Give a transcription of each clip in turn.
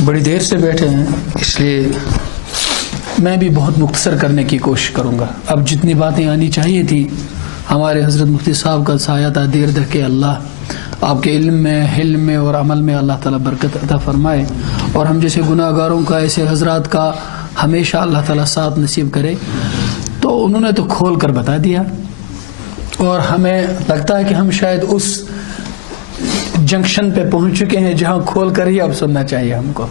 بڑی دیر سے بیٹھے ہیں، اس لیے میں بھی بہت مختصر کرنے کی کوشش کروں گا. اب جتنی باتیں آنی چاہیے تھی ہمارے حضرت مفتی صاحب کا سایہ تھا دیر دہ کہ اللہ آپ کے علم میں، حلم میں اور عمل میں اللہ تعالیٰ برکت عطا فرمائے، اور ہم جیسے گناہ گاروں کا، ایسے حضرات کا ہمیشہ اللہ تعالیٰ ساتھ نصیب کرے. تو انہوں نے تو کھول کر بتا دیا، اور ہمیں لگتا ہے کہ ہم شاید اس جنکشن پہ پہنچ چکے ہیں جہاں کھول کر ہی اب سننا چاہیے ہم کو.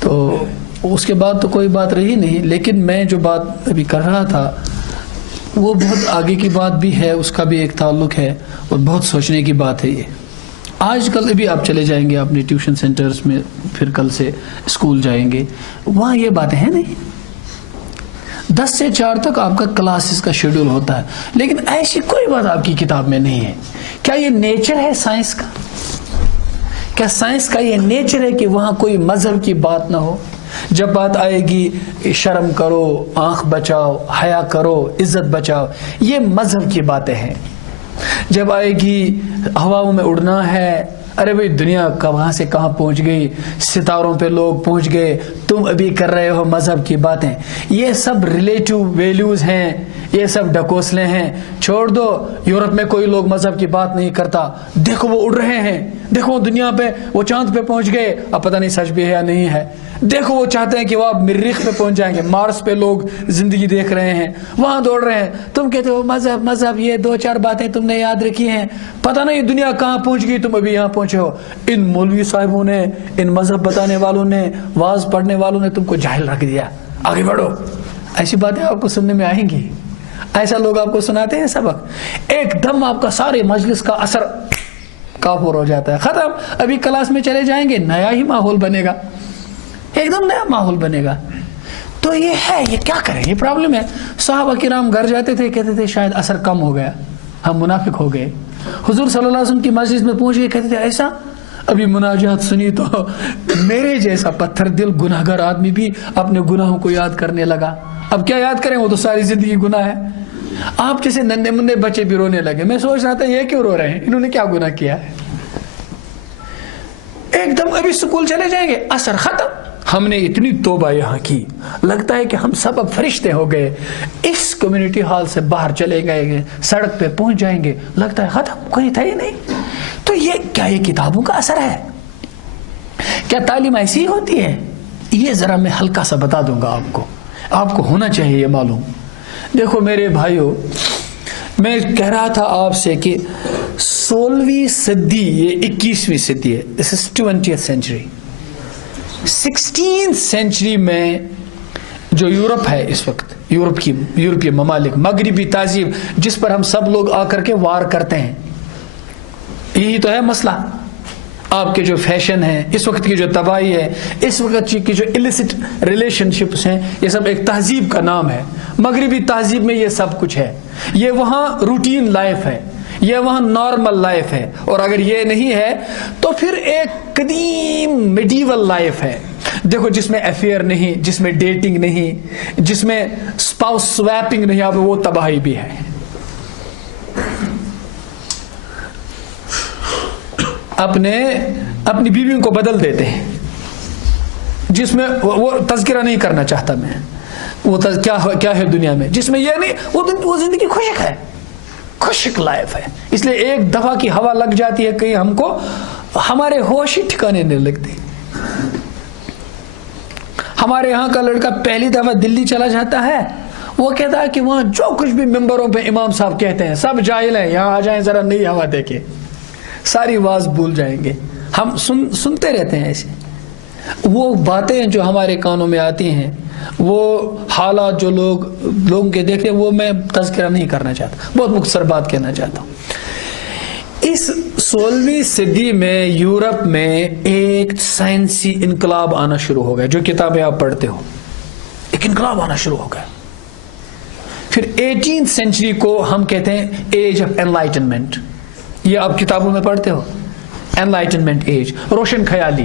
تو اس کے بعد تو کوئی بات رہی نہیں، لیکن میں جو بات ابھی کر رہا تھا وہ بہت آگے کی بات بھی ہے، اس کا بھی ایک تعلق ہے اور بہت سوچنے کی بات ہے. یہ آج کل ابھی آپ چلے جائیں گے اپنے ٹیوشن سینٹرز میں، پھر کل سے اسکول جائیں گے، وہاں یہ باتیں ہیں نہیں. 10 سے 4 تک آپ کا کلاسز کا شیڈول ہوتا ہے، لیکن ایسی کوئی بات آپ کی کتاب میں نہیں ہے. کیا یہ نیچر ہے سائنس کا؟ کیا سائنس کا یہ نیچر ہے کہ وہاں کوئی مذہب کی بات نہ ہو؟ جب بات آئے گی شرم کرو، آنکھ بچاؤ، حیا کرو، عزت بچاؤ، یہ مذہب کی باتیں ہیں. جب آئے گی ہواؤں میں اڑنا ہے، ارے بھائی دنیا کہاں سے کہاں پہنچ گئی، ستاروں پہ لوگ پہنچ گئے، تم ابھی کر رہے ہو مذہب کی باتیں. یہ سب ریلیٹیو ویلیوز ہیں، یہ سب ڈکوسلے ہیں. چھوڑ دو. یورپ میں کوئی لوگ مذہب کی بات نہیں کرتا، دیکھو وہ اڑ رہے ہیں، دیکھو دنیا پہ وہ چاند پہ پہنچ گئے. اب پتہ نہیں سچ بھی ہے یا نہیں ہے. دیکھو وہ چاہتے ہیں کہ وہ آپ مریخ پہ پہنچ جائیں گے، مارس پہ لوگ زندگی دیکھ رہے ہیں، وہاں دوڑ رہے ہیں. تم کہتے ہو مذہب مذہب، یہ 2-4 باتیں تم نے یاد رکھی ہیں، پتہ نہیں دنیا کہاں پہنچ گئی، تم ابھی یہاں پہنچے ہو. ان مولوی صاحبوں نے، ان مذہب بتانے والوں نے، واز پڑھنے والوں نے تم کو جاہل رکھ دیا. آگے بڑھو. ایسی باتیں آپ کو سننے میں آئیں گی. ایسا لوگ آپ کو سناتے ہیں سبق، ایک دم آپ کا سارے مجلس کا اثر کافور ہو جاتا ہے، ختم. ابھی کلاس میں چلے جائیں گے، نیا ہی ماحول بنے گا، ایک دم نیا ماحول بنے گا. تو یہ ہے، یہ کیا کریں، یہ پرابلم ہے. صحابہ کرام گھر جاتے تھے، کہتے تھے شاید اثر کم ہو گیا، ہم منافق ہو گئے. حضور صلی اللہ علیہ وسلم کی مسجد میں پہنچ گئے، کہتے تھے ایسا. ابھی مناجات سنی تو میرے جیسا پتھر دل گناہگار آدمی بھی اپنے گناہوں کو یاد کرنے لگا. اب کیا یاد کریں، وہ تو ساری زندگی گناہ ہے. آپ جیسے ننھے منھے بچے بھی رونے لگے. میں سوچ رہا تھا یہ کیوں رو رہے ہیں، انہوں نے کیا گناہ کیا ہے. ایک دم ابھی سکول چلے جائیں گے، اثر ختم. ہم نے اتنی توبہ یہاں کی، لگتا ہے کہ ہم سب اب فرشتے ہو گئے. اس کمیونٹی ہال سے باہر چلے گئے، سڑک پہ پہنچ جائیں گے، لگتا ہے ختم، کوئی تھا ہی نہیں. تو یہ کیا، یہ کتابوں کا اثر ہے؟ کیا تعلیم ایسی ہوتی ہے؟ یہ ذرا میں ہلکا سا بتا دوں گا آپ کو ہونا چاہیے یہ معلوم. دیکھو میرے بھائیو، میں کہہ رہا تھا آپ سے کہ 16ویں صدی یہ 21ویں صدی ہے. This is 20th century. 16th century میں جو یورپ ہے اس وقت، یورپی ممالک، مغربی تہذیب جس پر ہم سب لوگ آ کر کے وار کرتے ہیں، یہی تو ہے مسئلہ. آپ کے جو فیشن ہے، اس وقت کی جو تباہی ہے، اس وقت کی جو illicit relationships ہیں، یہ سب ایک تہذیب کا نام ہے. مغربی تہذیب میں یہ سب کچھ ہے. یہ وہاں روٹین لائف ہے، یہ وہاں نارمل لائف ہے. اور اگر یہ نہیں ہے تو پھر ایک قدیم میڈیول لائف ہے. دیکھو جس میں افیئر نہیں، جس میں ڈیٹنگ نہیں، جس میں اسپاؤس سویپنگ نہیں، اب وہ تباہی بھی ہے. اپنی بیویوں کو بدل دیتے ہیں، جس میں وہ تذکرہ نہیں کرنا چاہتا میں، وہ کیا ہے دنیا میں، جس میں یہ نہیں، وہ زندگی خشک ہے، خشک لائف ہے. اس لیے ایک دفعہ کی ہوا لگ جاتی ہے کہیں ہم کو، ہمارے ہوش ہی ٹھکانے نہیں لگتے. ہمارے یہاں کا لڑکا پہلی دفعہ دلی چلا جاتا ہے، وہ کہتا ہے کہ وہاں جو کچھ بھی ممبروں پہ امام صاحب کہتے ہیں سب جاہل ہیں، یہاں آ جائیں ذرا نئی ہوا دیکھیں، ساری واز بھول جائیں گے. ہم سنتے رہتے ہیں ایسے. وہ باتیں جو ہمارے کانوں میں آتی ہیں، وہ حالات جو لوگوں کے دیکھتے ہیں، وہ میں تذکرہ نہیں کرنا چاہتا، بہت مختصر بات کہنا چاہتا ہوں. اس 16ویں صدی میں یورپ میں ایک سائنسی انقلاب آنا شروع ہو گیا. جو کتابیں آپ پڑھتے ہو، ایک انقلاب آنا شروع ہو گیا. پھر 18th century کو ہم کہتے ہیں ایج آف انلائٹنمنٹ. یہ آپ کتابوں میں پڑھتے ہو، انلائٹنمنٹ ایج، روشن خیالی.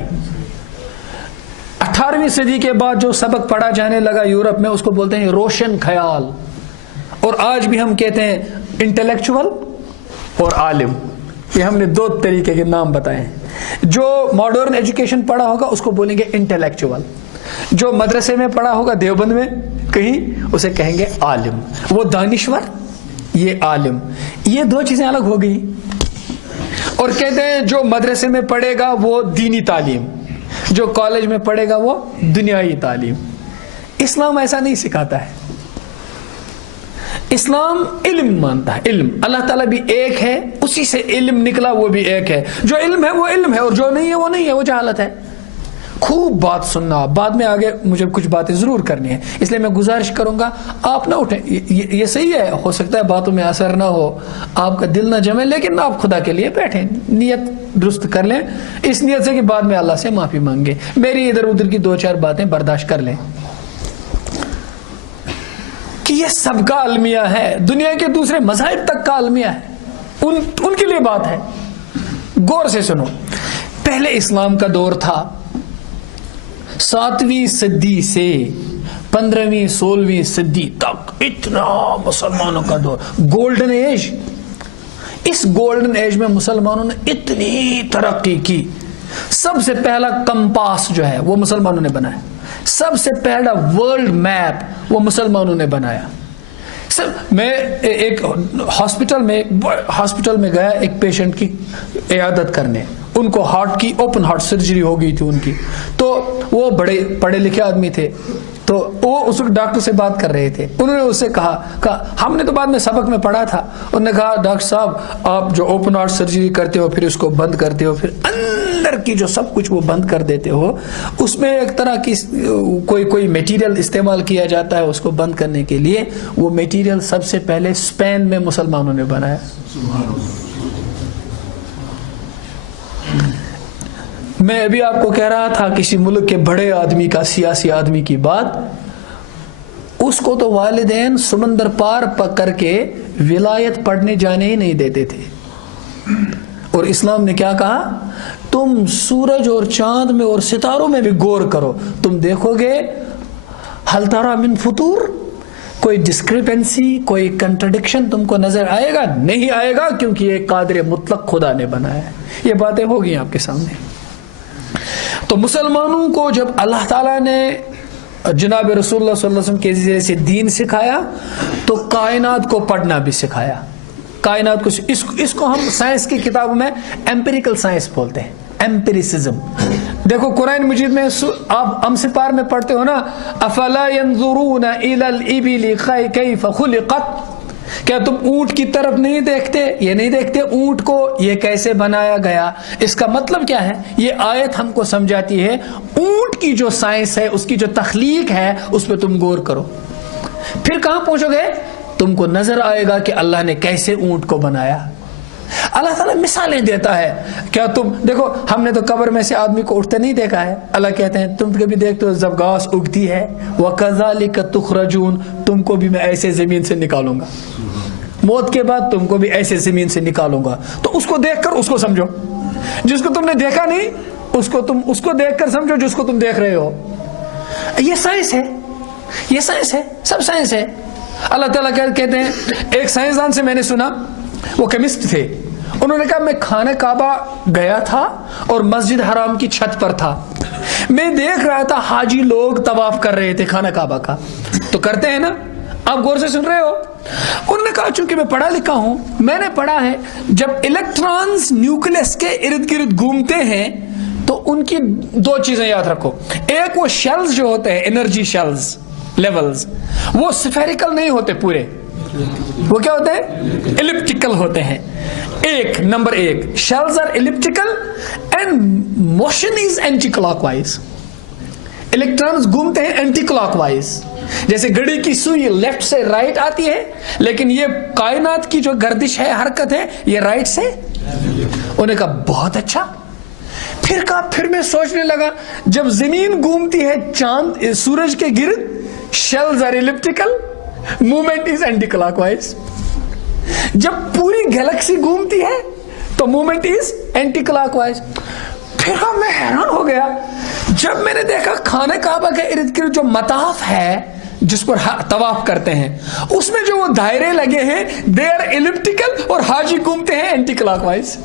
18ویں صدی کے بعد جو سبق پڑھا جانے لگا یورپ میں، اس کو بولتے ہیں روشن خیال. اور آج بھی ہم کہتے ہیں انٹلیکچوئل اور عالم. یہ ہم نے 2 طریقے کے نام بتائے ہیں. جو ماڈرن ایجوکیشن پڑھا ہوگا اس کو بولیں گے انٹلیکچوئل، جو مدرسے میں پڑھا ہوگا دیوبند میں کہیں اسے کہیں گے عالم، وہ دانشور یہ عالم، یہ دو چیزیں الگ ہو گئی. اور کہتے ہیں جو مدرسے میں پڑھے گا وہ دینی تعلیم، جو کالج میں پڑھے گا وہ دنیائی تعلیم. اسلام ایسا نہیں سکھاتا ہے. اسلام علم مانتا ہے، علم. اللہ تعالیٰ بھی ایک ہے، اسی سے علم نکلا وہ بھی ایک ہے. جو علم ہے وہ علم ہے اور جو نہیں ہے وہ نہیں ہے، وہ جہالت ہے. خوب بات سننا، بعد میں آگے مجھے کچھ باتیں ضرور کرنی ہے، اس لیے میں گزارش کروں گا آپ نہ اٹھیں. یہ صحیح ہے، ہو سکتا ہے باتوں میں اثر نہ ہو، آپ کا دل نہ جمے، لیکن آپ خدا کے لیے بیٹھیں، نیت درست کر لیں اس نیت سے کہ بعد میں اللہ سے معافی مانگے. میری ادھر ادھر کی دو چار باتیں برداشت کر لیں کہ یہ سب کا المیہ ہے، دنیا کے دوسرے مذاہب تک کا المیہ ہے، ان کے لیے بات ہے. غور سے سنو. پہلے اسلام کا دور تھا 7ویں صدی سے 15ویں 16ویں صدی تک، اتنا مسلمانوں کا دور، گولڈن ایج. اس گولڈن ایج میں مسلمانوں نے اتنی ترقی کی. سب سے پہلا کمپاس جو ہے وہ مسلمانوں نے بنایا، سب سے پہلا ورلڈ میپ وہ مسلمانوں نے بنایا. میں ایک ہاسپٹل میں گیا ایک پیشنٹ کی عیادت کرنے. ان کو ہارٹ کی اوپن ہارٹ سرجری ہو گئی تھی ان کی. تو وہ بڑے پڑھے لکھے آدمی تھے، تو وہ اس ڈاکٹر سے بات کر رہے تھے. انہوں نے اس سے کہا ہم نے تو بعد میں سبق میں پڑھا تھا. انہوں نے کہا ڈاکٹر صاحب آپ جو اوپن ہارٹ سرجری کرتے ہو پھر اس کو بند کرتے ہو، پھر اندر کی جو سب کچھ وہ بند کر دیتے ہو، اس میں ایک طرح کی کوئی میٹیریل استعمال کیا جاتا ہے اس کو بند کرنے کے لیے. وہ میٹیریل سب سے پہلے اسپین میں مسلمانوں نے بنایا. میں ابھی آپ کو کہہ رہا تھا کسی ملک کے بڑے آدمی کا، سیاسی آدمی کی بات، اس کو تو والدین سمندر پار کر کے ولایت پڑھنے جانے ہی نہیں دیتے تھے. اور اسلام نے کیا کہا؟ تم سورج اور چاند میں اور ستاروں میں بھی غور کرو، تم دیکھو گے ہل تری من فطور، کوئی ڈسکریپنسی، کوئی کنٹرڈکشن تم کو نظر آئے گا؟ نہیں آئے گا، کیونکہ یہ قادر مطلق خدا نے بنایا ہے. یہ باتیں ہو گئی آپ کے سامنے. تو مسلمانوں کو جب اللہ تعالیٰ نے جناب رسول اللہ صلی اللہ علیہ وسلم کے ذریعے سے دین سکھایا تو کائنات کو پڑھنا بھی سکھایا. کائنات کو اس کو ہم سائنس کی کتابوں میں ایمپیریکل سائنس بولتے ہیں، ایمپیریسزم. دیکھو قرآن مجید میں آپ امسپار میں پڑھتے ہو نا، افلا ينظرون الى الابل کیف خلقت، کیا تم اونٹ کی طرف نہیں دیکھتے؟ یہ نہیں دیکھتے اونٹ کو یہ کیسے بنایا گیا. اس کا مطلب کیا ہے؟ یہ آیت ہم کو سمجھاتی ہے اونٹ کی جو سائنس ہے، اس کی جو تخلیق ہے، اس پہ تم غور کرو. پھر کہاں پہنچو گے؟ تم کو نظر آئے گا کہ اللہ نے کیسے اونٹ کو بنایا. اللہ تعالیٰ مثالیں دیتا ہے. کیا تم دیکھو، ہم نے تو قبر میں سے آدمی کو اٹھتے نہیں دیکھا ہے. اللہ کہتے ہیں تم کبھی دیکھتے ہو جب گھاس اگتی ہے، وَكَذَلِكَ تُخْرَجُونَ، تم کو بھی میں ایسے زمین سے نکالوں گا، موت کے بعد تم کو بھی ایسے زمین سے نکالوں گا. تو اس کو دیکھ کر اس کو سمجھو، جس کو تم نے دیکھا نہیں اس کو دیکھ کر سمجھو جس کو تم دیکھ رہے ہو. یہ سائنس ہے، یہ سائنس ہے، سب سائنس ہے. اللہ تعالیٰ کہتے ہیں، ایک سائنسدان سے میں نے سنا، وہ کیمسٹ تھے، انہوں نے کہا میں خانہ کعبہ گیا تھا اور مسجد حرام کی چھت پر تھا، میں دیکھ رہا تھا حاجی لوگ طواف کر رہے تھے خانہ کعبہ کا. تو کرتے ہیں نا، آپ غور سے سن رہے ہو. انہوں نے کہا چونکہ میں پڑھا لکھا ہوں، میں نے پڑھا ہے جب الیکٹرانز نیوکلیس کے ارد گرد گھومتے ہیں تو ان کی دو چیزیں یاد رکھو. ایک وہ شیلز جو ہوتے ہیں، انرجی شیلز لیولز، وہ سفیریکل نہیں ہوتے پورے، وہ کیا ہوتے ہیں؟ ایلپٹیکل ہوتے ہیں. نمبر ایک shells are elliptical and motion is anticlockwise. Electrons گھومتے ہیں اینٹی کلاک وائز، جیسے گھڑی کی سوئی لیفٹ سے رائٹ آتی ہے، لیکن یہ کائنات کی جو گردش ہے، حرکت ہے، یہ رائٹ سے. انہوں نے کہا بہت اچھا. پھر میں سوچنے لگا جب زمین گھومتی ہے چاند سورج کے گرد، shells are elliptical, movement is anticlockwise. جب پوری گیلیکسی گھومتی ہے تو movement is anticlockwise. پھر میں حیران ہو گیا جب میں نے دیکھا خانہ کعبہ کے ارد گرد جو مطاف ہے جس پر طواف کرتے ہیں، اس میں جو وہ دائرے لگے ہیں دے آر ایلپٹیکل اور حاجی گھومتے ہیں اینٹی کلاک وائز.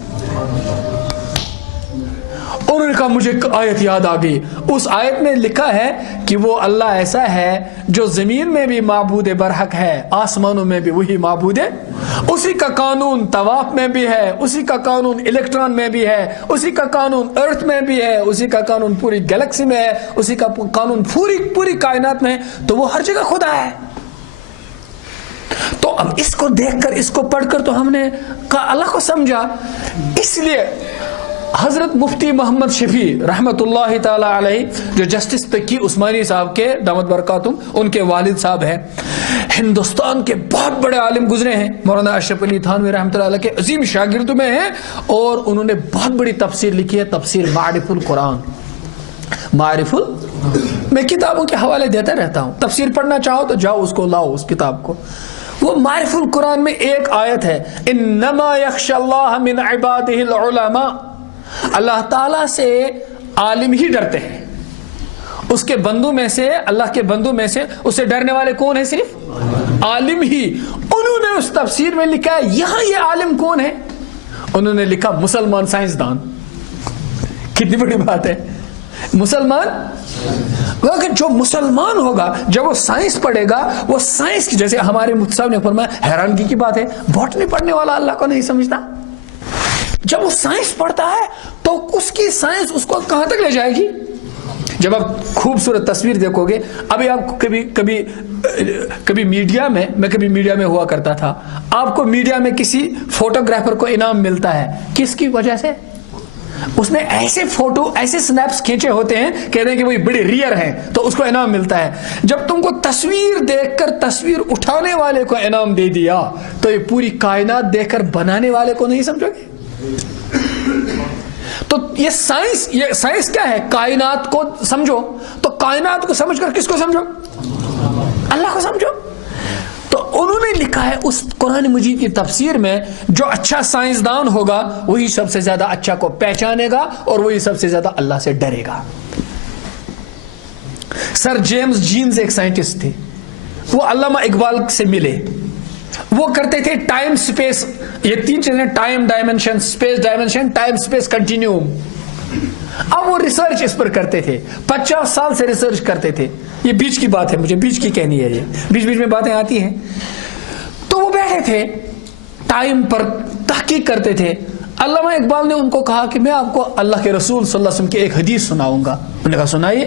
انہوں نے کہا مجھے آیت یاد آ گئی. اس آیت میں لکھا ہے کہ وہ اللہ ایسا ہے جو زمین میں بھی معبود برحق ہے, آسمانوں میں بھی وہی معبود ہے, اسی کا قانون طواف میں بھی ہے, اسی کا قانون الیکٹران میں بھی ہے, اسی کا قانون ارتھ میں بھی ہے, اسی کا قانون پوری گیلیکسی میں ہے, اسی کا قانون پوری کائنات میں ہے, تو وہ ہر جگہ خدا ہے. تو اب اس کو دیکھ کر, اس کو پڑھ کر تو ہم نے کہا اللہ کو سمجھا. اس لیے حضرت مفتی محمد شفیع رحمت اللہ تعالی علیہ, جو جسٹس تقی عثمانی صاحب کے دامت برکاتہم ان کے والد صاحب ہیں, ہندوستان کے بہت بڑے عالم گزرے ہیں, مولانا اشرف علی تھانوی رحمۃ اللہ علیہ کے عظیم شاگرد میں ہیں, اور انہوں نے بہت بڑی تفسیر لکھی ہے, تفسیر معرف القرآن. میں کتابوں کے حوالے دیتا رہتا ہوں, تفسیر پڑھنا چاہو تو جاؤ اس کو لاؤ, اس کتاب کو. وہ معرف القرآن میں ایک آیت ہے, انما یخشى اللہ من عباده العلماء, اللہ تعالیٰ سے عالم ہی ڈرتے ہیں, اس کے بندوں میں سے, اللہ کے بندوں میں سے اس سے ڈرنے والے کون ہیں؟ صرف عالم ہی. انہوں نے اس تفسیر میں لکھا ہے, یہاں یہ عالم کون ہے؟ انہوں نے لکھا مسلمان سائنسدان. کتنی بڑی بات ہے, مسلمان. جو مسلمان ہوگا جب وہ سائنس پڑھے گا, وہ سائنس کی, جیسے ہمارے مفتی صاحب نے فرمایا, حیرانگی کی بات ہے باٹنی پڑھنے والا اللہ کو نہیں سمجھتا. جب وہ سائنس پڑھتا ہے تو اس کی سائنس اس کو کہاں تک لے جائے گی؟ جب آپ خوبصورت تصویر دیکھو گے, ابھی آپ کو کبھی میڈیا میں, میں کبھی میڈیا میں ہوا کرتا تھا, آپ کو میڈیا میں کسی فوٹوگرافر کو انعام ملتا ہے, کس کی وجہ سے؟ اس نے ایسے فوٹو, ایسے سنیپس کھینچے ہوتے ہیں, کہتے ہیں کہ وہ بڑے ریئر ہیں, تو اس کو انعام ملتا ہے. جب تم کو تصویر دیکھ کر تصویر اٹھانے والے کو انعام دے دیا, تو یہ پوری کائنات دیکھ کر بنانے والے کو نہیں سمجھو گے؟ تو یہ سائنس کیا ہے؟ کائنات کو سمجھو. تو کائنات کو سمجھ کر کس کو سمجھو؟ اللہ کو سمجھو. تو انہوں نے لکھا ہے اس قرآن مجید کی تفسیر میں, جو اچھا سائنسدان ہوگا وہی سب سے زیادہ اچھا کو پہچانے گا, اور وہی سب سے زیادہ اللہ سے ڈرے گا. سر جیمز جینز ایک سائنٹسٹ تھے, وہ علامہ اقبال سے ملے. وہ کرتے تھے ٹائم سپیس, یہ تین چیزیں, time dimension, space dimension, time space continuum. اب وہ ریسرچ اس پر کرتے تھے, 50 سال سے ریسرچ کرتے تھے. یہ بیچ کی بات ہے, مجھے بیچ کی کہنی ہے, یہ بیچ میں باتیں آتی ہیں. تو وہ بیٹھے تھے, ٹائم پر تحقیق کرتے تھے. علامہ اقبال نے ان کو کہا کہ میں آپ کو اللہ کے رسول صلی اللہ علیہ وسلم کی ایک حدیث سناؤں گا. انہوں نے کہا سنائیے.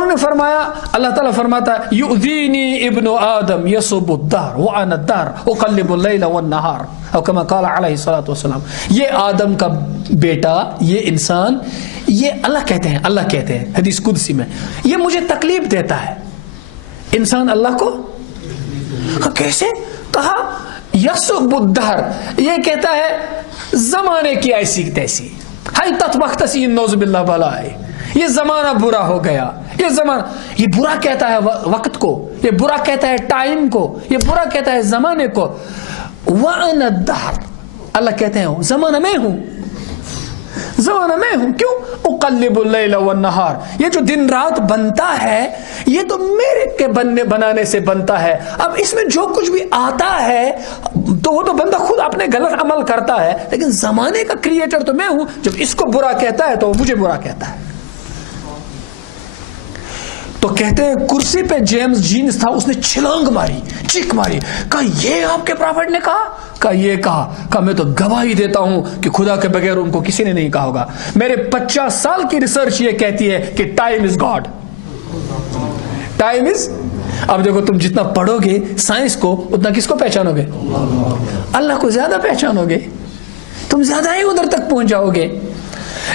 انہوں نے فرمایا, اللہ تعالیٰ فرماتا ہے, یؤذینی ابن آدم یسب الدہر وانا الدہر اقلب اللیل والنہار, او کما قال علیہ الصلوۃ والسلام. یہ آدم کا بیٹا, یہ انسان, یہ اللہ کہتے ہیں حدیث قدسی میں, یہ مجھے تکلیف دیتا ہے. انسان اللہ کو کیسے؟ کہا یسب الدہر, یہ کہتا ہے زمانے کی ایسی تیسی, ہائی تت مختصی نوز باللہ بلائے, یہ زمانہ برا ہو گیا, یہ زمانہ, یہ برا کہتا ہے وقت کو, یہ برا کہتا ہے ٹائم کو, یہ برا کہتا ہے زمانے کو. وَأَنَا الدَّهْرُ, اللہ کہتے ہیں زمانہ میں ہوں, زمانہ میں ہوں. کیوں؟ اقلب اللیل والنہار, یہ جو دن رات بنتا ہے یہ تو میرے کے بنانے سے بنتا ہے. اب اس میں جو کچھ بھی آتا ہے تو وہ تو بندہ خود اپنے غلط عمل کرتا ہے, لیکن زمانے کا کریٹر تو میں ہوں. جب اس کو برا کہتا ہے تو وہ مجھے برا کہتا ہے. تو کہتے ہیں کرسی پہ جیمز جینز تھا, اس نے چھلانگ ماری, چیخ ماری, کہا یہ آپ کے پرافٹ نے کہا؟ کہا یہ کہا میں تو گواہی دیتا ہوں کہ خدا کے بغیر ان کو کسی نے نہیں کہا ہوگا. میرے 50 سال کی ریسرچ یہ کہتی ہے کہ time is God, time is. اب دیکھو تم جتنا پڑھو گے سائنس کو, اتنا کس کو پہچانو گے؟ اللہ کو زیادہ پہچانو گے, تم زیادہ ہی ادھر تک پہنچ جاؤ گے.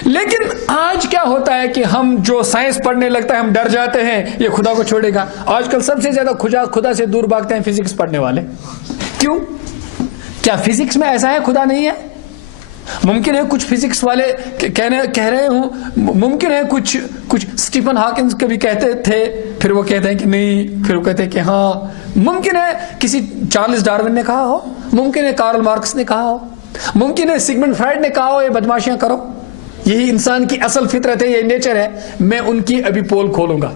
لیکن آج کیا ہوتا ہے کہ ہم جو سائنس پڑھنے لگتا ہے ہم ڈر جاتے ہیں یہ خدا کو چھوڑے گا. آج کل سب سے زیادہ خدا سے دور بھاگتے ہیں فزکس پڑھنے والے. کیوں؟ کیا فزکس میں ایسا ہے خدا نہیں ہے؟ ممکن ہے کچھ فزکس والے کہہ رہے ہوں, ممکن ہے کچھ اسٹیفن ہاکنز کبھی کہتے تھے, پھر وہ کہتے ہیں کہ نہیں, پھر وہ کہتے ہیں کہ ہاں. ممکن ہے کسی چارلز ڈارون نے کہا ہو, ممکن ہے کارل مارکس نے کہا ہو, ممکن ہے سگمنڈ فرائڈ نے کہا ہو یہ بدماشیاں کرو, یہی انسان کی اصل فطرت ہے, یہ نیچر ہے. میں ان کی ابھی پول کھولوں گا,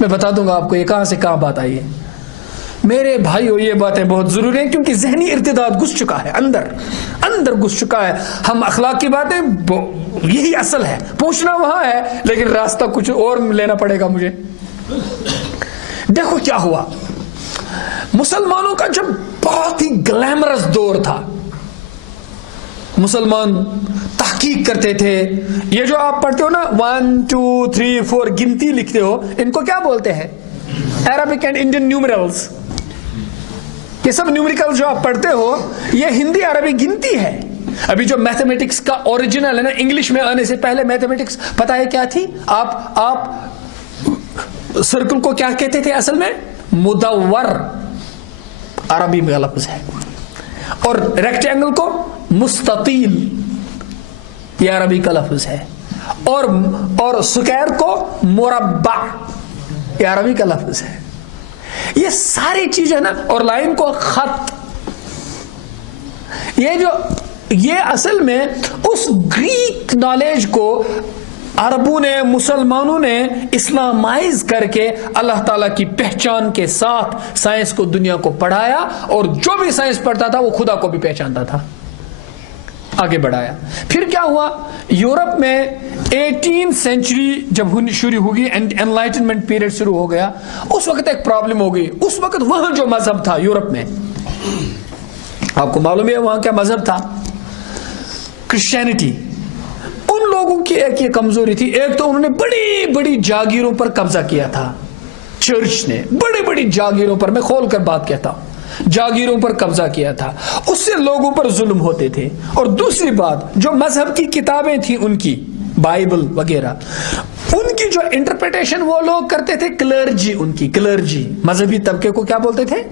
میں بتا دوں گا آپ کو یہ کہاں سے کہاں بات آئی ہے. میرے بھائیو یہ باتیں بہت ضروری ہیں, کیونکہ ذہنی ارتداد گھس چکا ہے اندر اندر گھس چکا ہے. ہم اخلاق کی باتیں یہی اصل ہے, پوچھنا وہاں ہے لیکن راستہ کچھ اور لینا پڑے گا مجھے. دیکھو کیا ہوا, مسلمانوں کا جب بہت ہی گلیمرس دور تھا, مسلمان تحقیق کرتے تھے. یہ جو آپ پڑھتے ہو نا 1 2 3 4 گنتی لکھتے ہو, ان کو کیا بولتے ہیں؟ Arabic and Indian numerals. یہ سب نیومریکل جو آپ پڑھتے ہو یہ ہندی عربی گنتی ہے. ابھی جو میتھمیٹکس کا اوریجنل ہے نا, انگلش میں آنے سے پہلے میتھمیٹکس پتہ ہے کیا تھی؟ آپ سرکل کو کیا کہتے تھے اصل میں؟ مدور, عربی میں لفظ ہے. اور ریکٹینگل کو مستطیل, یہ عربی کا لفظ ہے. اور سکوائر کو مربع, یہ عربی کا لفظ ہے. یہ ساری چیزیں نا, اور لائن کو خط. یہ اصل میں اس گریک نالج کو عربوں نے, مسلمانوں نے اسلامائز کر کے اللہ تعالیٰ کی پہچان کے ساتھ سائنس کو, دنیا کو پڑھایا, اور جو بھی سائنس پڑھتا تھا وہ خدا کو بھی پہچانتا تھا, آگے بڑھایا. پھر کیا ہوا, یورپ میں 18 سینچری جب شروع ہوگی, انلائٹنمنٹ پیریڈ شروع ہو گیا, اس وقت ایک پرابلم ہو گئی. اس وقت وہاں جو مذہب تھا یورپ میں, آپ کو معلوم ہے وہاں کیا مذہب تھا؟ کرسچینٹی. ان لوگوں کی ایک یہ کمزوری تھی, ایک تو انہوں نے بڑی بڑی جاگیروں پر قبضہ کیا تھا. چرچ نے بڑی بڑی جاگیروں پر, میں کھول کر بات کہتا ہوں, جاگیروں پر قبضہ کیا تھا, اس سے لوگوں پر ظلم ہوتے تھے. اور دوسری بات, جو مذہب کی کتابیں تھیں ان کی, بائبل وغیرہ, ان کی جو انٹرپریٹیشن وہ لوگ کرتے تھے, کلرجی, ان کی کلرجی, مذہبی طبقے کو کیا بولتے تھے؟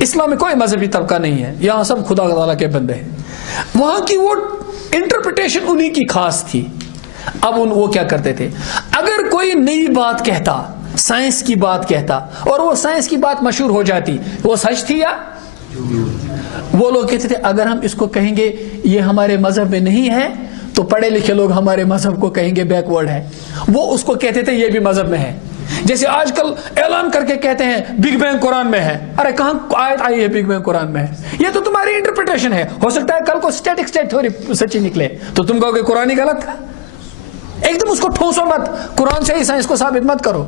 اسلام میں کوئی مذہبی طبقہ نہیں ہے, یہاں سب خدا تعالیٰ کے بندے ہیں. وہاں کی وہ انٹرپریٹیشن انہی کی خاص تھی. اب وہ کیا کرتے تھے, اگر کوئی نئی بات کہتا, سائنس کی بات کہتا, اور وہ سائنس کی بات مشہور ہو جاتی, وہ سچ تھی یا؟ وہ لوگ کہتے تھے اگر ہم اس کو کہیں گے یہ ہمارے مذہب میں نہیں ہے, تو پڑھے لکھے لوگ ہمارے مذہب کو کہیں گے بیکورڈ ہے. وہ اس کو کہتے تھے یہ بھی مذہب میں ہے. جیسے آج کل اعلان کر کے کہتے ہیں بگ بینگ قرآن میں ہے. ارے کہاں آیت آئی ہے بگ بینگ قرآن میں ہے؟ یہ تو تمہاری انٹرپریٹیشن ہے. ہو سکتا ہے کل کو اسٹیٹک اسٹیٹ تھیوری سچی نکلے, تو تم کہو گے قرآن ہی غلط تھا. ایک دم اس کو ٹھوسو مت, قرآن سے ہی سائنس کو ثابت مت کرو.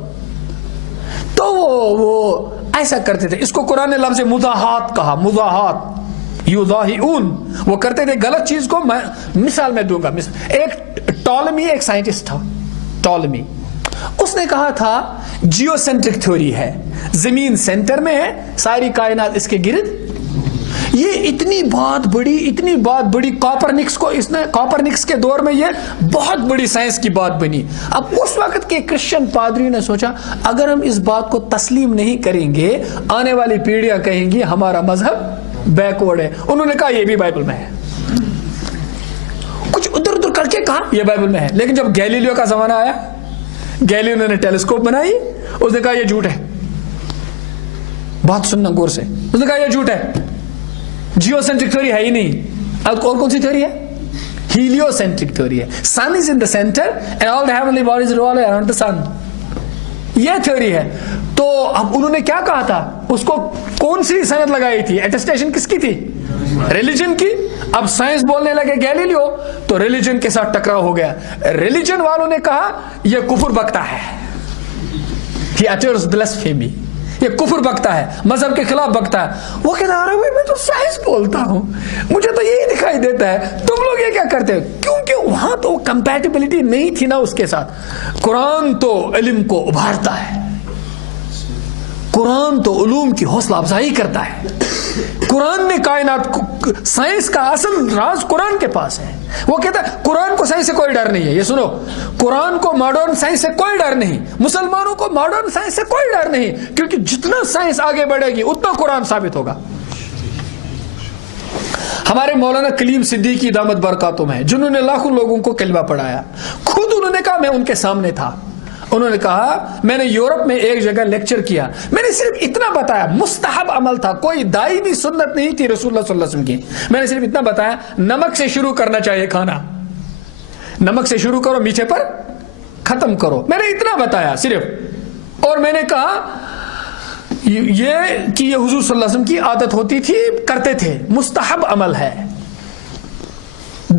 تو وہ ایسا کرتے تھے. اس کو قرآن نے لفظ مضاحات کہا, مضاحات, یضاحون. وہ کرتے تھے غلط چیز کو. مثال میں دوں گا, ایک ٹالمی, ایک سائنٹسٹ تھا ٹالمی, اس نے کہا تھا جیو سینٹرک تھیوری ہے, زمین سینٹر میں ہے, ساری کائنات اس کے گرد. یہ اتنی بات بڑی کاپرنکس کو, اس نے کاپرنکس کے دور میں یہ بہت بڑی سائنس کی بات بنی. اب اس وقت کے کرسچن پادری نے سوچا اگر ہم اس بات کو تسلیم نہیں کریں گے, آنے والی پیڑھیاں کہیں گی ہمارا مذہب بیکورڈ ہے. انہوں نے کہا یہ بھی بائبل میں ہے. کچھ ادھر ادھر کر کے کہا یہ بائبل میں ہے. لیکن جب گیلیلیو کا زمانہ آیا, گیلیلیو نے ٹیلیسکوپ بنائی, اس نے کہا یہ جھوٹ ہے. بات سننا غور سے, اس نے کہا یہ جھوٹ ہے, جیو سینٹرک تھیوری ہے ہی نہیں. اور کون سی تھیوری ہے؟ ہیلیو سینٹرک تھیوری ہے. Sun is in the centre and all the heavenly bodies revolve around the sun. یہ تھیوری ہے. تو اب انہوں نے کیا کہا تھا, اس کو کون سی سند لگائی تھی, اٹیسٹیشن کس کی تھی؟ ریلیجن کی. اب سائنس بولنے لگے گیلیلیو, تو ریلیجن کے ساتھ ٹکراؤ ہو گیا. ریلیجن والوں نے کہا یہ کفر بکتا ہے, he utters blasphemy, یہ کفر بکتا ہے, مذہب کے خلاف بکتا ہے. وہ کہتا ہے میں تو سائنس بولتا ہوں, مجھے تو یہی دکھائی دیتا ہے, تم لوگ یہ کیا کرتے ہیں؟ کیونکہ وہاں تو کمپیٹیبلٹی نہیں تھی نا اس کے ساتھ. قرآن تو علم کو ابھارتا ہے, قرآن تو علوم کی حوصلہ افزائی کرتا ہے. قرآن نے کائنات کو, سائنس کا اصل راز قرآن کے پاس ہے. وہ کہتا ہے قرآن کو سائنس سے کوئی ڈر نہیں ہے. یہ سنو, قرآن کو ماڈرن سائنس سے کوئی ڈر نہیں, مسلمانوں کو ماڈرن سائنس سے کوئی ڈر نہیں, کیونکہ جتنا سائنس آگے بڑھے گی اتنا قرآن ثابت ہوگا. ہمارے مولانا کلیم صدیقی دامت برکاتہم ہیں, جنہوں نے لاکھوں لوگوں کو کلمہ پڑھایا. خود انہوں نے کہا میں ان کے سامنے تھا, انہوں نے کہا میں نے یورپ میں ایک جگہ لیکچر کیا, میں نے صرف اتنا بتایا, مستحب عمل تھا, کوئی دائی بھی سنت نہیں تھی رسول اللہ صلی اللہ علیہ وسلم کی. میں نے صرف اتنا بتایا نمک سے شروع کرنا چاہیے کھانا, نمک سے شروع کرو, میٹھے پر ختم کرو. میں نے اتنا بتایا صرف. اور میں نے کہا یہ کہ یہ حضور صلی اللہ علیہ وسلم کی عادت ہوتی تھی, کرتے تھے, مستحب عمل ہے.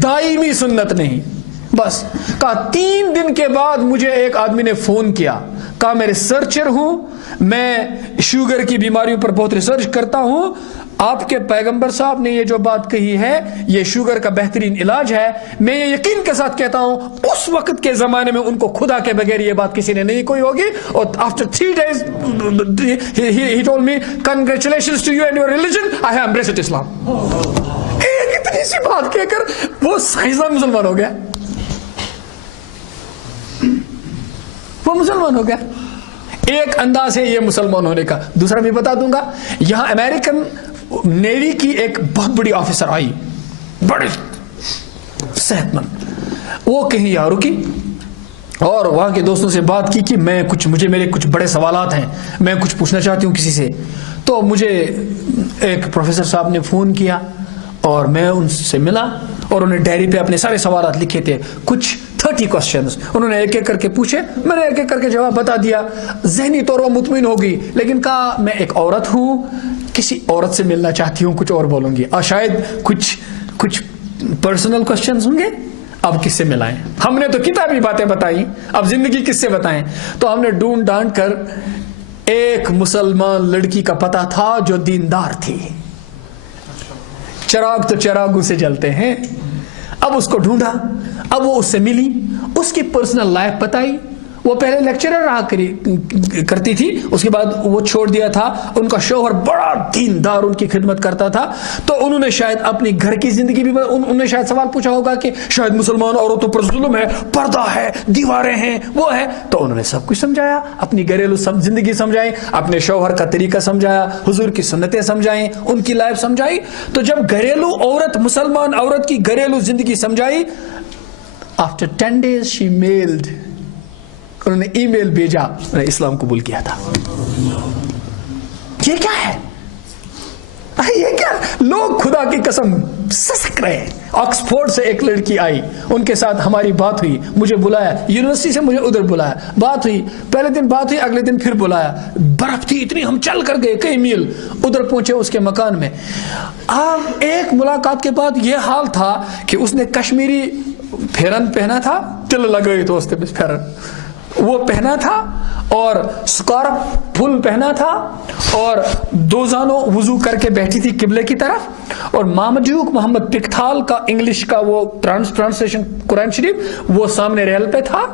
دائمی سنت نہیں. بس کہا 3 دن کے بعد مجھے ایک آدمی نے فون کیا, کہا میں ریسرچر ہوں, میں شوگر کی بیماریوں پر بہت ریسرچ کرتا ہوں, آپ کے پیغمبر صاحب نے یہ جو بات کہی ہے یہ شوگر کا بہترین علاج ہے. میں یہ یقین کے ساتھ کہتا ہوں اس وقت کے زمانے میں ان کو خدا کے بغیر یہ بات کسی نے نہیں کوئی ہوگی. اور after 3 days he told me congratulations to you and your religion, I have embraced Islam. ایک اتنی سی بات کہہ کر وہ سائنسدان مسلمان ہو گیا, وہ مسلمان ہو گیا. ایک انداز ہے یہ مسلمان ہونے کا. دوسرا بھی بتا دوں گا, یہاں امریکن نیوی کی ایک بہت بڑی آفیسر آئی, بڑے صحت مند, وہ کہیں یہاں رکی اور وہاں کے دوستوں سے بات کی کہ مجھے میرے کچھ بڑے سوالات ہیں, میں کچھ پوچھنا چاہتی ہوں کسی سے. تو مجھے ایک پروفیسر صاحب نے فون کیا اور میں ان سے ملا اور انہوں نے ڈائری پہ اپنے سارے سوالات لکھے تھے, کچھ 30 کوسچنز. انہوں نے ایک ایک کر کے پوچھے, میں نے ایک ایک کر کے جواب بتا دیا. ذہنی طور پر مطمئن ہوگی, لیکن کہا میں ایک عورت ہوں, کسی عورت سے ملنا چاہتی ہوں, کچھ اور بولوں گی, اور شاید کچھ پرسنل کوسچنز ہوں گے, اب کس سے ملائیں. ہم نے تو کتابی باتیں بتائی, اب زندگی کس سے بتائیں. تو ہم نے ڈھونڈ ڈانٹ کر ایک مسلمان لڑکی کا پتہ تھا جو دیندار تھی. چراغ تو چراغوں سے جلتے ہیں. اب اس کو ڈھونڈا, اب وہ اس سے ملی, اس کی پرسنل لائف بتائی. وہ پہلے لیکچرر رہا کرتی تھی, اس کے بعد وہ چھوڑ دیا تھا. ان کا شوہر بڑا دیندار ان کی خدمت کرتا تھا. تو انہوں نے شاید اپنی گھر کی زندگی بھی, انہوں نے شاید سوال پوچھا ہوگا کہ شاید مسلمان عورتوں پر ظلم ہے, پردہ ہے, دیواریں ہیں, وہ ہے. تو انہوں نے سب کچھ سمجھایا, اپنی گھریلو زندگی سمجھائی, اپنے شوہر کا طریقہ سمجھایا, حضور کی سنتیں سمجھائیں, ان کی لائف سمجھائی. تو جب گھریلو عورت, مسلمان عورت کی گھریلو زندگی سمجھائی, after 10 days she mailed, انہوں نے ای میل بھیجا, انہوں نے اسلام قبول کیا تھا. یہ کیا ہے, یہ کیا, لوگ خدا کی قسم سسک رہے ہیں. آکسفورڈ سے ایک لڑکی آئی, ان کے ساتھ ہماری بات ہوئی, مجھے بلایا, یونیورسٹی سے مجھے ادھر بلایا, بات ہوئی, پہلے دن بات ہوئی, اگلے دن پھر بلایا. برف تھی اتنی, ہم چل کر گئے کئی میل, ادھر پہنچے اس کے مکان میں. اب ایک ملاقات کے بعد یہ حال تھا کہ اس نے کشمیری پھیرن پہنا تھا, تل لگائی تو اس نے پھیرن وہ پہنا تھا, اور سکارف پھول پہنا تھا, اور دوزانوں وضو کر کے بیٹھی تھی قبلے کی طرف. اور مامجوک محمد پکتھال کا انگلش کا وہ ٹرانسلیشن قرآن شریف وہ سامنے ریل پہ تھا,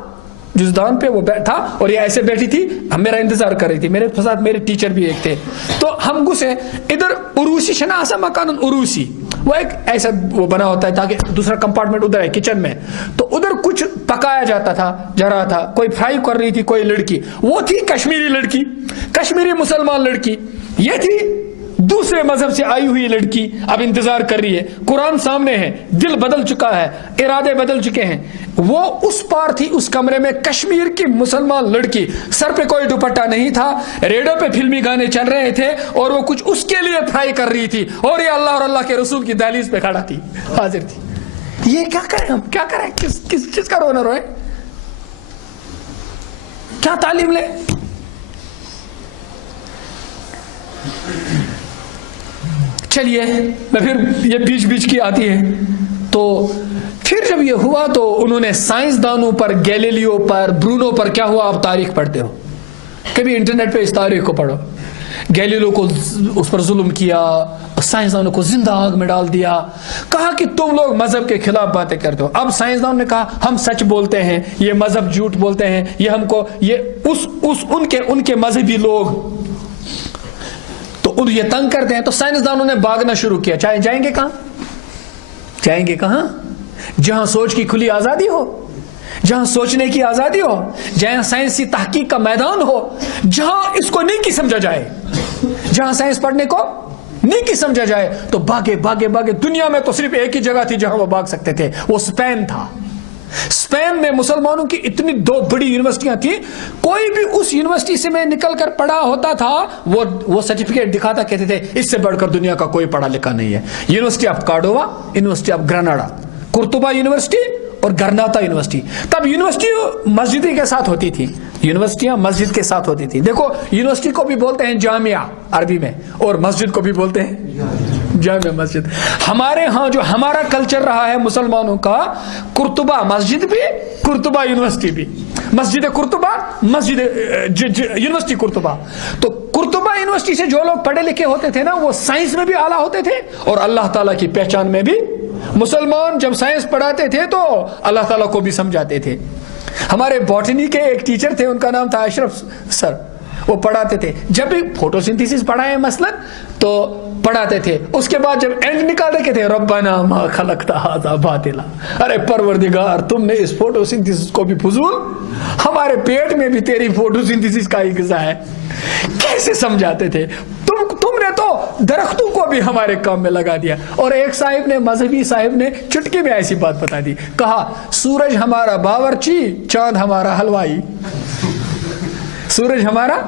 جزدان پہ وہ بیٹھا, اور یہ ایسے بیٹھی تھی, میرا انتظار کر رہی تھی. میرے ساتھ میرے ٹیچر بھی ایک تھے. تو ہم گھسے ادھر, عروسی شناسا مکان عروسی, وہ ایک ایسا وہ بنا ہوتا ہے تاکہ دوسرا کمپارٹمنٹ ادھر ہے کچن میں. تو ادھر کچھ پکایا جاتا تھا, جا رہا تھا, کوئی فرائی کر رہی تھی کوئی لڑکی, وہ تھی کشمیری لڑکی, کشمیری مسلمان لڑکی. یہ تھی دوسرے مذہب سے آئی ہوئی لڑکی, اب انتظار کر رہی ہے. قرآن سامنے ہے, دل بدل چکا ہے, ارادے بدل چکے ہیں. وہ اس پار تھی اس کمرے میں, کشمیر کی مسلمان لڑکی, سر پہ کوئی دوپٹہ نہیں تھا, ریڈیو پہ فلمی گانے چل رہے تھے, اور وہ کچھ اس کے لیے فرائی کر رہی تھی, اور یہ اللہ اور اللہ کے رسول کی دہلیز پہ کھڑا تھی, حاضر تھی. یہ کیا کریں ہم, کیا کریں, کس چیز کا رونا روئے, کیا تعلیم لیں. چلیے میں پھر, یہ بیچ بیچ کی آتی ہے. تو پھر جب یہ ہوا تو انہوں نے سائنسدانوں پر, گیلیلیو پر, برونو پر, کیا ہوا آپ تاریخ پڑھتے ہو, کبھی انٹرنیٹ پہ اس تاریخ کو پڑھو. گیلیلیو کو اس پر ظلم کیا, سائنسدانوں کو زندہ آگ میں ڈال دیا, کہا کہ تم لوگ مذہب کے خلاف باتیں کرتے ہو. اب سائنسدانوں نے کہا ہم سچ بولتے ہیں, یہ مذہب جھوٹ بولتے ہیں, یہ ہم کو یہ ان کے مذہبی لوگ تو یہ تنگ کرتے ہیں. تو سائنسدانوں نے بھاگنا شروع کیا. جائیں گے کہاں, جائیں گے کہاں, جہاں سوچ کی کھلی آزادی ہو, جہاں سوچنے کی آزادی ہو, جہاں سائنسی تحقیق کا میدان ہو, جہاں اس کو نیکی سمجھا جائے, جہاں سائنس پڑھنے کو نیکی سمجھا جائے. تو بھاگے بھاگے بھاگے. دنیا میں تو صرف ایک ہی جگہ تھی جہاں وہ بھاگ سکتے تھے, وہ اسپین تھا. اسپین میں مسلمانوں کی اتنی 2 بڑی یونیورسٹیاں تھیں, کوئی بھی اس یونیورسٹی سے میں نکل کر پڑھا ہوتا تھا, وہ سرٹیفکیٹ دکھاتا, کہتے تھے اس سے بڑھ کر دنیا کا کوئی پڑھا لکھا نہیں ہے. University of Cordova, university of Granada, قرطبہ یونیورسٹی اور گرناطہ یونیورسٹی. تب یونیورسٹی مسجد کے ساتھ ہوتی تھی, یونیورسٹیاں مسجد کے ساتھ ہوتی تھی. دیکھو یونیورسٹی کو بھی بولتے ہیں جامعہ عربی میں, اور مسجد کو بھی بولتے ہیں جامع مسجد. ہمارے ہاں جو ہمارا کلچر رہا ہے مسلمانوں کا, قرطبہ مسجد بھی, قرطبہ یونیورسٹی بھی, مسجد قرطبہ, مسجد یونیورسٹی قرطبہ. تو قرطبہ یونیورسٹی سے جو لوگ پڑھے لکھے ہوتے تھے نا, وہ سائنس میں بھی اعلیٰ ہوتے تھے اور اللہ تعالیٰ کی پہچان میں بھی. مسلمان جب سائنس پڑھاتے تھے تو اللہ تعالیٰ کو بھی سمجھاتے تھے. ہمارے باٹنی کے ایک ٹیچر تھے, ان کا نام تھا اشرف سر, وہ پڑھاتے تھے. جب بھی فوٹو سنتھیسس پڑھائے مثلا تو پڑھاتے تھے. اس کے بعد جب اینڈ نکال رکھے تھے, ربنا ما خلقت ھذا باطلا, ارے پروردگار تم نے اس فوٹو سنتھیسس کو بھی فضول, ہمارے پیٹ میں بھی تیری فوٹو سنتھیسس کا ہی غذا ہے. کیسے سمجھاتے تھے, تم نے تو درختوں کو بھی ہمارے کام میں لگا دیا. اور ایک صاحب نے, مذہبی صاحب نے چٹکی میں ایسی بات بتا دی, کہا سورج ہمارا باورچی, چاند ہمارا حلوائی. سورج ہمارا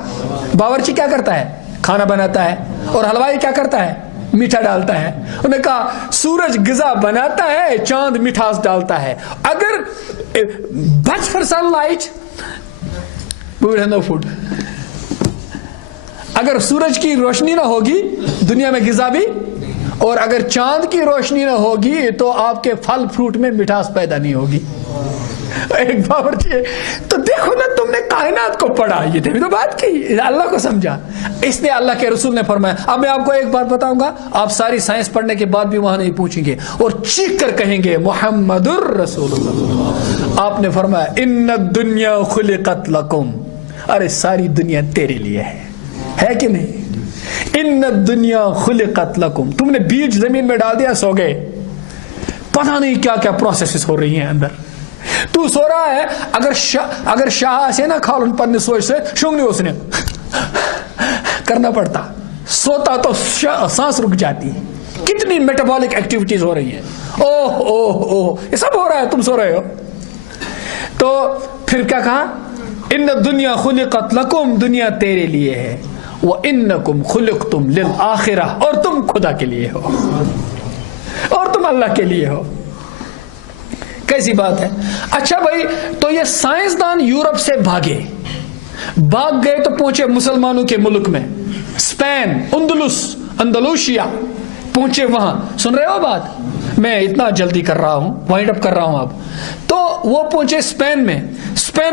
باورچی کیا کرتا ہے, کھانا بناتا ہے, اور حلوائی کیا کرتا ہے, میٹھا ڈالتا ہے. انہوں نے کہا سورج غذا بناتا ہے, چاند مٹھاس ڈالتا ہے. اگر but for sunlight we would have no food. اگر سورج کی روشنی نہ ہوگی دنیا میں غذا بھی, اور اگر چاند کی روشنی نہ ہوگی تو آپ کے پھل فروٹ میں مٹھاس پیدا نہیں ہوگی. ایک باورچی ہے. تو دیکھو نا, تم نے کائنات کو پڑھا, یہ بھی تو بات کی, اللہ کو سمجھا. اس لیے اللہ کے رسول نے فرمایا. اب میں آپ کو ایک بات بتاؤں گا, آپ ساری سائنس پڑھنے کے بعد بھی وہاں نہیں پوچھیں گے اور چیخ کر کہیں گے محمد الرسول اللہ. آپ نے فرمایا ان الدنیا خلقت لکم, ارے ساری دنیا تیرے لیے ہے کہ نہیں؟ ان الدنیا خلقت لکم, تم نے بیج زمین میں ڈال دیا, سو گئے, پتہ نہیں کیا کیا پروسیسز ہو رہی ہیں اندر. تو سو رہا ہے, اگر شاہ سے نہ کھالن پن سوچ سے شنگنی اس نے کرنا پڑتا, سوتا تو سانس رک جاتی. کتنی میٹابولک ایکٹیویٹیز ہو رہی ہیں, اوہ اوہ اوہ, یہ سب ہو رہا ہے, تم سو رہے ہو. تو پھر کیا کہا, ان الدنیا خلقت لکم, دنیا تیرے لیے ہے, وَإِنَّكُمْ خُلِقْتُمْ لِلْآخِرَةِ, اور تم خدا کے لیے ہو, اور تم اللہ کے لیے ہو. کیسی بات ہے. اچھا بھائی, تو یہ سائنسدان یورپ سے بھاگ گئے تو پہنچے مسلمانوں کے ملک میں, اسپین, اندلوشیا پہنچے. وہاں سن رہے ہو بات, میں اتنا جلدی کر رہا ہوں, وائنڈ اپ کر رہا ہوں اب. تو وہ پہنچے اسپین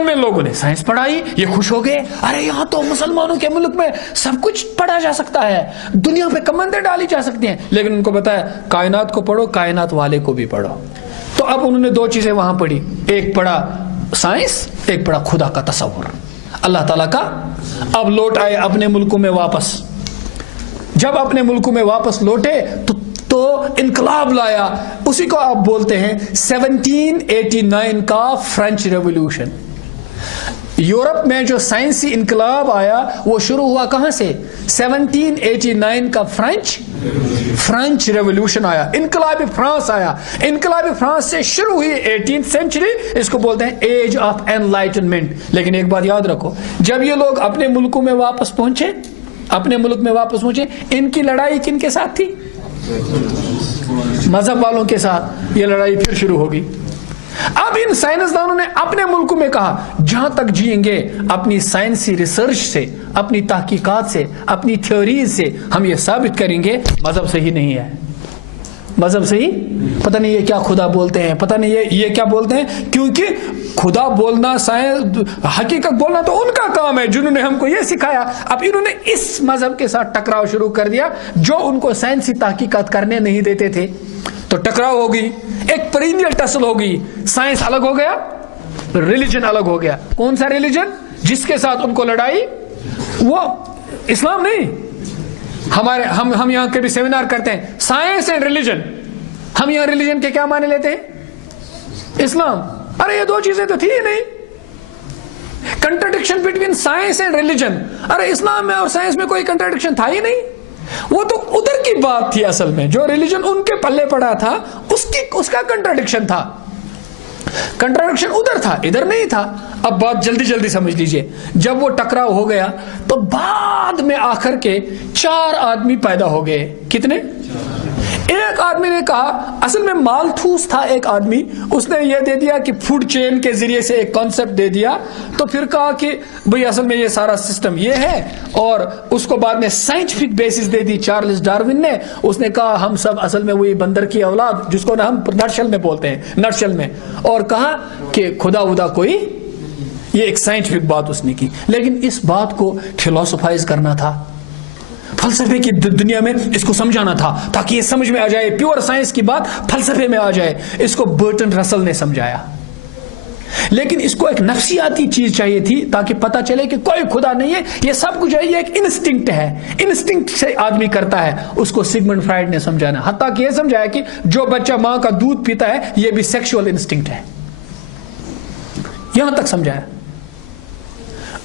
میں لوگوں نے سائنس پڑھائی, یہ خوش ہو گئے, ارے یہاں تو مسلمانوں کے ملک میں سب کچھ پڑھا جا سکتا ہے, دنیا پہ کمندیں ڈالی جا سکتی ہیں. لیکن ان کو بتایا کائنات کو پڑھو, کائنات والے کو بھی پڑھو. تو اب انہوں نے دو چیزیں وہاں پڑھی, ایک پڑھا سائنس, ایک پڑھا خدا کا تصور, اللہ تعالیٰ کا. اب لوٹ آئے اپنے ملکوں میں واپس. جب اپنے ملکوں میں واپس لوٹے تو انقلاب لایا, اسی کو آپ بولتے ہیں 1789 کا فرینچ ریولوشن. یورپ میں جو سائنسی انقلاب آیا وہ شروع ہوا کہاں سے, 1789 کا فرینچ ریولوشن آیا, انقلاب فرانس آیا. انقلاب فرانس سے شروع ہوئی 18th سینچری, اس کو بولتے ہیں ایج آف انلائٹنمنٹ. لیکن ایک بات یاد رکھو, جب یہ لوگ اپنے ملکوں میں واپس پہنچے, ان کی لڑائی کن کے ساتھ تھی, مذہب والوں کے ساتھ. یہ لڑائی پھر شروع ہوگی. اب ان سائنسدانوں نے اپنے ملکوں میں کہا جہاں تک جئیں گے اپنی سائنسی ریسرچ سے, اپنی تحقیقات سے, اپنی تھیوریز سے ہم یہ ثابت کریں گے مذہب صحیح نہیں ہے, مذہب صحیح, پتہ نہیں یہ کیا خدا بولتے ہیں, پتہ نہیں یہ کیا بولتے ہیں. کیونکہ خدا بولنا, حقیقت بولنا تو ان کا کام ہے جنہوں نے ہم کو یہ سکھایا. اب انہوں نے اس مذہب کے ساتھ ٹکراؤ شروع کر دیا جو ان کو سائنسی تحقیقات کرنے نہیں دیتے تھے. تو ٹکراؤ ہوگی, ایک پرینیل ٹسل ہوگی. سائنس الگ ہو گیا, ریلیجن الگ ہو گیا. کون سا ریلیجن جس کے ساتھ ان کو لڑائی, وہ اسلام نہیں. ہم یہاں کے بھی سیمینار کرتے ہیں, سائنس اینڈ ریلیجن. ہم یہاں ریلیجن کے کیا معنی لیتے ہیں, اسلام. ارے یہ دو چیزیں تو تھی ہی نہیں. Contradiction between science and religion, ارے اسلام میں اور سائنس میں کوئی کنٹراڈکشن تھا ہی نہیں. وہ تو ادھر کی بات تھی اصل میں, جو ریلیجن ان کے پلے پڑا تھا اس کا کنٹراڈکشن تھا. کنٹراڈکشن ادھر تھا, ادھر نہیں تھا. اب بات جلدی سمجھ لیجئے. جب وہ ٹکراؤ ہو گیا تو بعد میں آخر کے 4 آدمی پیدا ہو گئے. کتنے؟ ایک آدمی نے کہا اصل میں مالتھوس تھا ایک آدمی, اس نے یہ دے دیا کہ فوڈ چین کے ذریعے سے ایک کانسیپٹ دے دیا, تو پھر کہا کہ بھئی اصل میں یہ سارا سسٹم یہ ہے, اور اس کو بعد میں سائنٹیفک بیسس دے دی چارلس ڈارون نے. اس نے کہا ہم سب اصل میں وہی بندر کی اولاد, جس کو نا ہم نٹشل میں بولتے ہیں, نٹشل میں, اور کہا کہ خدا ودا کوئی, یہ ایک سائنٹیفک بات اس نے کی. لیکن اس بات کو فلسفائز کرنا تھا, فلسفے کی دنیا میں اس کو سمجھانا تھا تاکہ یہ سمجھ میں آ جائے, پیور سائنس کی بات فلسفے میں آ جائے. اس کو برٹن رسل نے سمجھایا, لیکن اس کو ایک نفسیاتی چیز چاہیے تھی تاکہ پتا چلے کہ کوئی خدا نہیں ہے, یہ سب کچھ ہے, یہ ایک انسٹنکٹ ہے, انسٹنکٹ سے آدمی کرتا ہے. اس کو سگمنڈ فرائیڈ نے سمجھانا, حتیٰ کہ یہ سمجھایا کہ جو بچہ ماں کا دودھ پیتا ہے یہ بھی سیکشول انسٹنکٹ ہے, یہاں تک سمجھایا.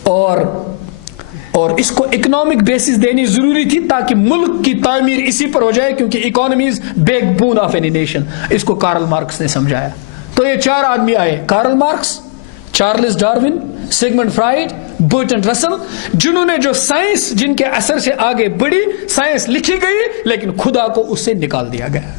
اور اس کو اکنامک بیسس دینی ضروری تھی تاکہ ملک کی تعمیر اسی پر ہو جائے, کیونکہ economy is backbone of any nation. اس کو کارل مارکس نے سمجھایا. تو یہ 4 آدمی آئے, Karl Marx, Charles Darwin, Sigmund Freud, Bertrand Russell, جنہوں نے جو سائنس, جن کے اثر سے آگے بڑھی سائنس لکھی گئی, لیکن خدا کو اس سے نکال دیا گیا.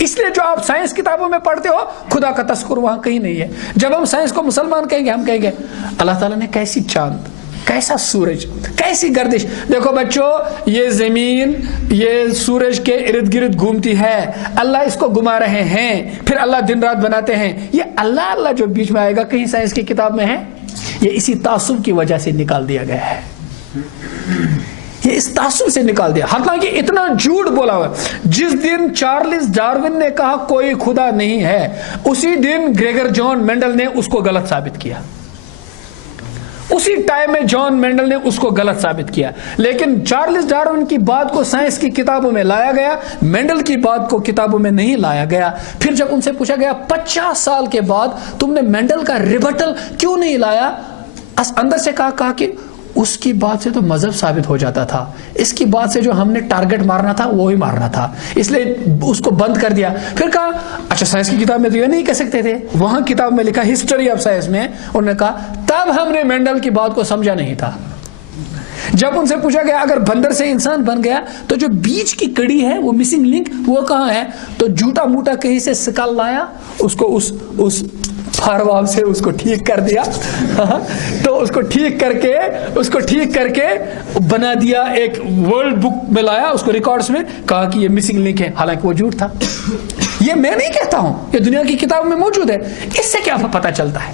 اس لیے جو آپ سائنس کتابوں میں پڑھتے ہو خدا کا تذکر وہاں کہیں نہیں ہے. جب ہم سائنس کو مسلمان کہیں گے, ہم کہیں گے اللہ تعالیٰ نے کیسی چاند, کیسا سورج, کیسی گردش, دیکھو بچوں یہ زمین یہ سورج کے ارد گرد گھومتی ہے, اللہ اس کو گھما رہے ہیں, پھر اللہ دن رات بناتے ہیں. یہ اللہ اللہ جو بیچ میں آئے گا کہیں سائنس کی کتاب میں ہے؟ یہ اسی تعصب کی وجہ سے نکال دیا گیا ہے, یہ اس تعصب سے نکال دیا. حالانکہ اتنا جھوٹ بولا ہوا. جس دن چارلس ڈارون نے کہا کوئی خدا نہیں ہے, اسی دن گریگر جان مینڈل نے اس کو غلط ثابت کیا. اسی ٹائم میں جان مینڈل نے اس کو غلط ثابت کیا. لیکن چارلس ڈارون کی بات کو سائنس کی کتابوں میں لایا گیا, مینڈل کی بات کو کتابوں میں نہیں لایا گیا. پھر جب ان سے پوچھا گیا 50 سال کے بعد تم نے مینڈل کا ریبٹل کیوں نہیں لایا, اندر سے کہا کہ اس کی بات سے تو مذہب ثابت ہو جاتا تھا, اس کی بات سے جو ہم نے ٹارگٹ مارنا تھا وہی مارنا تھا, اس لیے اس کو بند کر دیا. پھر کہا اچھا سائنس کی کتاب میں تو یہ نہیں کہہ سکتے تھے, وہاں کتاب میں لکھا ہسٹری آف سائنس میں, انہوں نے کہا تب ہم نے مینڈل کی بات کو سمجھا نہیں تھا. جب ان سے پوچھا گیا اگر بندر سے انسان بن گیا تو جو بیچ کی کڑی ہے وہ مسنگ لنک وہ کہاں ہے, تو جھوٹا موٹا کہیں سے سکال لایا, اس کو اس فارواب سے اس کو ٹھیک کر دیا, تو اس کو ٹھیک کر کے بنا دیا, ایک ورلڈ بک میں لایا, اس کو ریکارڈز میں کہا کہ یہ مسنگ لنک ہے, حالانکہ وہ جھوٹ تھا. یہ میں نہیں کہتا ہوں, یہ دنیا کی کتاب میں موجود ہے. اس سے کیا پتا چلتا ہے؟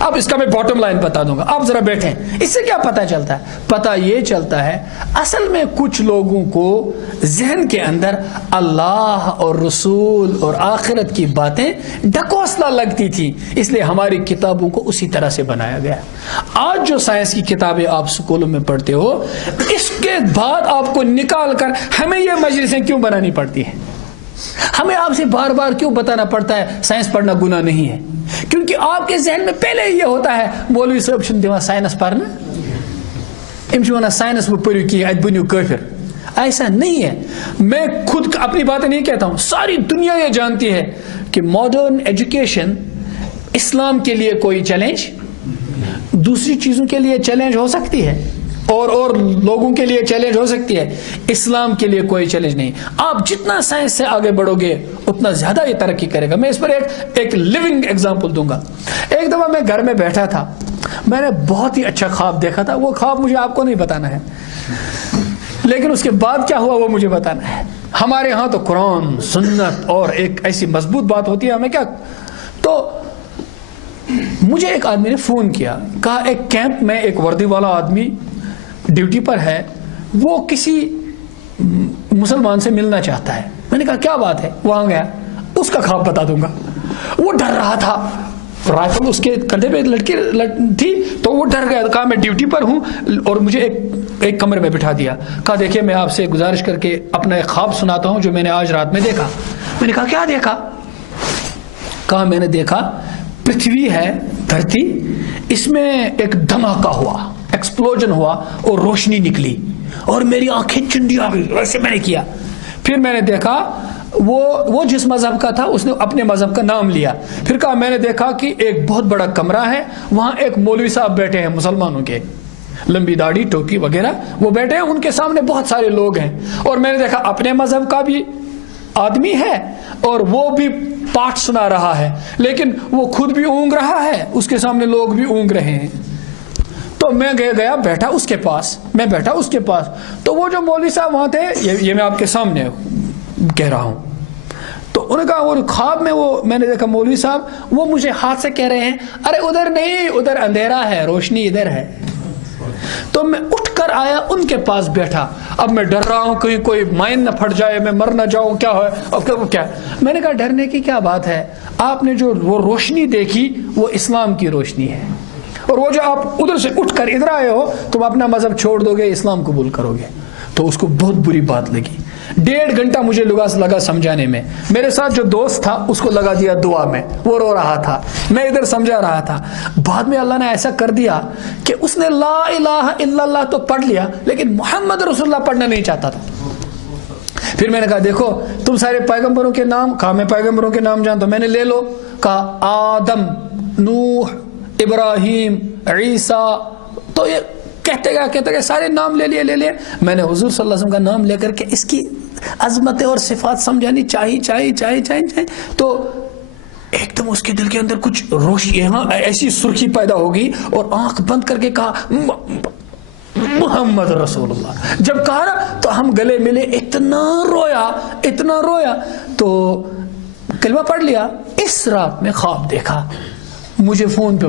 اب اس کا میں باٹم لائن بتا دوں گا, آپ ذرا بیٹھیں. اس سے کیا پتا چلتا ہے؟ پتا یہ چلتا ہے اصل میں کچھ لوگوں کو ذہن کے اندر اللہ اور رسول اور آخرت کی باتیں ڈکوسلا لگتی تھی, اس لیے ہماری کتابوں کو اسی طرح سے بنایا گیا. آج جو سائنس کی کتابیں آپ اسکولوں میں پڑھتے ہو, اس کے بعد آپ کو نکال کر ہمیں یہ مجلسیں کیوں بنانی پڑتی ہیں, ہمیں آپ سے بار بار کیوں بتانا پڑتا ہے سائنس پڑھنا گناہ نہیں ہے؟ کیونکہ آپ کے ذہن میں پہلے یہ ہوتا ہے مولوی صاحب چھن دِوان سائنس پڑھنا, ام چھِ ونان سائنس وہ پٔرِو کینٛہہ اَتہِ بٔنِو کٲفِر. ایسا نہیں ہے. میں خود اپنی باتیں نہیں کہتا ہوں, ساری دنیا یہ جانتی ہے کہ ماڈرن ایجوکیشن اسلام کے لیے کوئی چیلنج, دوسری چیزوں کے لیے چیلنج ہو سکتی ہے, اور لوگوں کے لیے چیلنج ہو سکتی ہے, اسلام کے لیے کوئی چیلنج نہیں. آپ جتنا سائنس سے آگے بڑھو گے اتنا زیادہ یہ ترقی کرے گا. میں اس پر ایک لیونگ ایگزامپل دوں گا. ایک دفعہ میں گھر میں بیٹھا تھا, میں نے بہت ہی اچھا خواب دیکھا تھا. وہ خواب مجھے آپ کو نہیں بتانا ہے, لیکن اس کے بعد کیا ہوا وہ مجھے بتانا ہے. ہمارے ہاں تو قرآن سنت اور ایک ایسی مضبوط بات ہوتی ہے, ہمیں کیا. تو مجھے ایک آدمی نے فون کیا, کہا ایک کیمپ میں ایک وردی والا آدمی ڈیوٹی پر ہے, وہ کسی مسلمان سے ملنا چاہتا ہے. میں نے کہا کیا بات ہے, وہاں گیا, اس کا خواب بتا دوں گا. وہ ڈر رہا تھا, رائفل اس کے کندھے پہ لٹکی تھی, تو وہ ڈر گیا. کہا میں ڈیوٹی پر ہوں, اور مجھے ایک کمرے میں بٹھا دیا. کہا دیکھیے میں آپ سے گزارش کر کے اپنا ایک خواب سناتا ہوں جو میں نے آج رات میں دیکھا. میں نے کہا کیا دیکھا؟ کہا میں نے دیکھا پرتھوی ہے, دھرتی, اس میں ایک دھماکہ ہوا, ایکسپلوژن ہوا اور روشنی نکلی, اور میری آنکھیں چنڈی آ گئی. ویسے میں نے کیا. پھر میں نے دیکھا وہ جس مذہب کا تھا اس نے اپنے مذہب کا نام لیا. پھر کہا میں نے دیکھا کہ ایک بہت بڑا کمرہ ہے, وہاں ایک مولوی صاحب بیٹھے ہیں مسلمانوں کے, لمبی داڑھی ٹوپی وغیرہ, وہ بیٹھے ہیں, ان کے سامنے بہت سارے لوگ ہیں. اور میں نے دیکھا اپنے مذہب کا بھی آدمی ہے اور وہ بھی پاٹ سنا رہا ہے، لیکن وہ خود بھی اونگ رہا ہے، اس کے سامنے لوگ بھی اونگ رہے ہیں. تو میں گیا بیٹھا اس کے پاس، تو وہ جو مولوی صاحب وہاں تھے، یہ میں آپ کے سامنے کہہ رہا ہوں، تو انہوں نے کہا وہ خواب میں میں نے دیکھا مولوی صاحب وہ مجھے ہاتھ سے کہہ رہے ہیں ارے ادھر نہیں، ادھر اندھیرا ہے، روشنی ادھر ہے. تو میں اٹھ کر آیا ان کے پاس بیٹھا. اب میں ڈر رہا ہوں کہیں کوئی مائن نہ پھٹ جائے، میں مر نہ جاؤں، کیا ہے اب کیا. میں نے کہا ڈرنے کی کیا بات ہے، آپ نے جو وہ روشنی دیکھی وہ اسلام کی روشنی ہے، اور وہ جو آپ ادھر سے اٹھ کر ادھر آئے ہو تم اپنا مذہب چھوڑ دو گے، اسلام قبول کرو گے. تو اس کو بہت بری بات لگی. 1.5 گھنٹہ مجھے لگا سمجھانے میں. میرے ساتھ جو دوست تھا اس کو لگا دیا دعا میں، وہ رو رہا تھا، میں ادھر سمجھا رہا تھا. بعد میں اللہ نے ایسا کر دیا کہ اس نے لا الہ الا اللہ تو پڑھ لیا، لیکن محمد رسول اللہ پڑھنا نہیں چاہتا تھا. پھر میں نے کہا دیکھو تم سارے پیغمبروں کے نام، کہا میں پیغمبروں کے نام جانتا ہوں. میں نے لے لو، کہا آدم، نوح، ابراہیم، عیسیٰ. تو یہ کہتے گئے سارے نام لے لیے. میں نے حضور صلی اللہ علیہ وسلم کا نام لے کر کے اس کی عظمتیں اور صفات سمجھانی چاہیے. تو ایک دم اس کے دل کے اندر کچھ روشنی، ایسی سرخی پیدا ہوگی، اور آنکھ بند کر کے کہا محمد رسول اللہ. جب کہا نا تو ہم گلے ملے، اتنا رویا. تو کلمہ پڑھ لیا. اس رات میں خواب دیکھا، مجھے فون پہ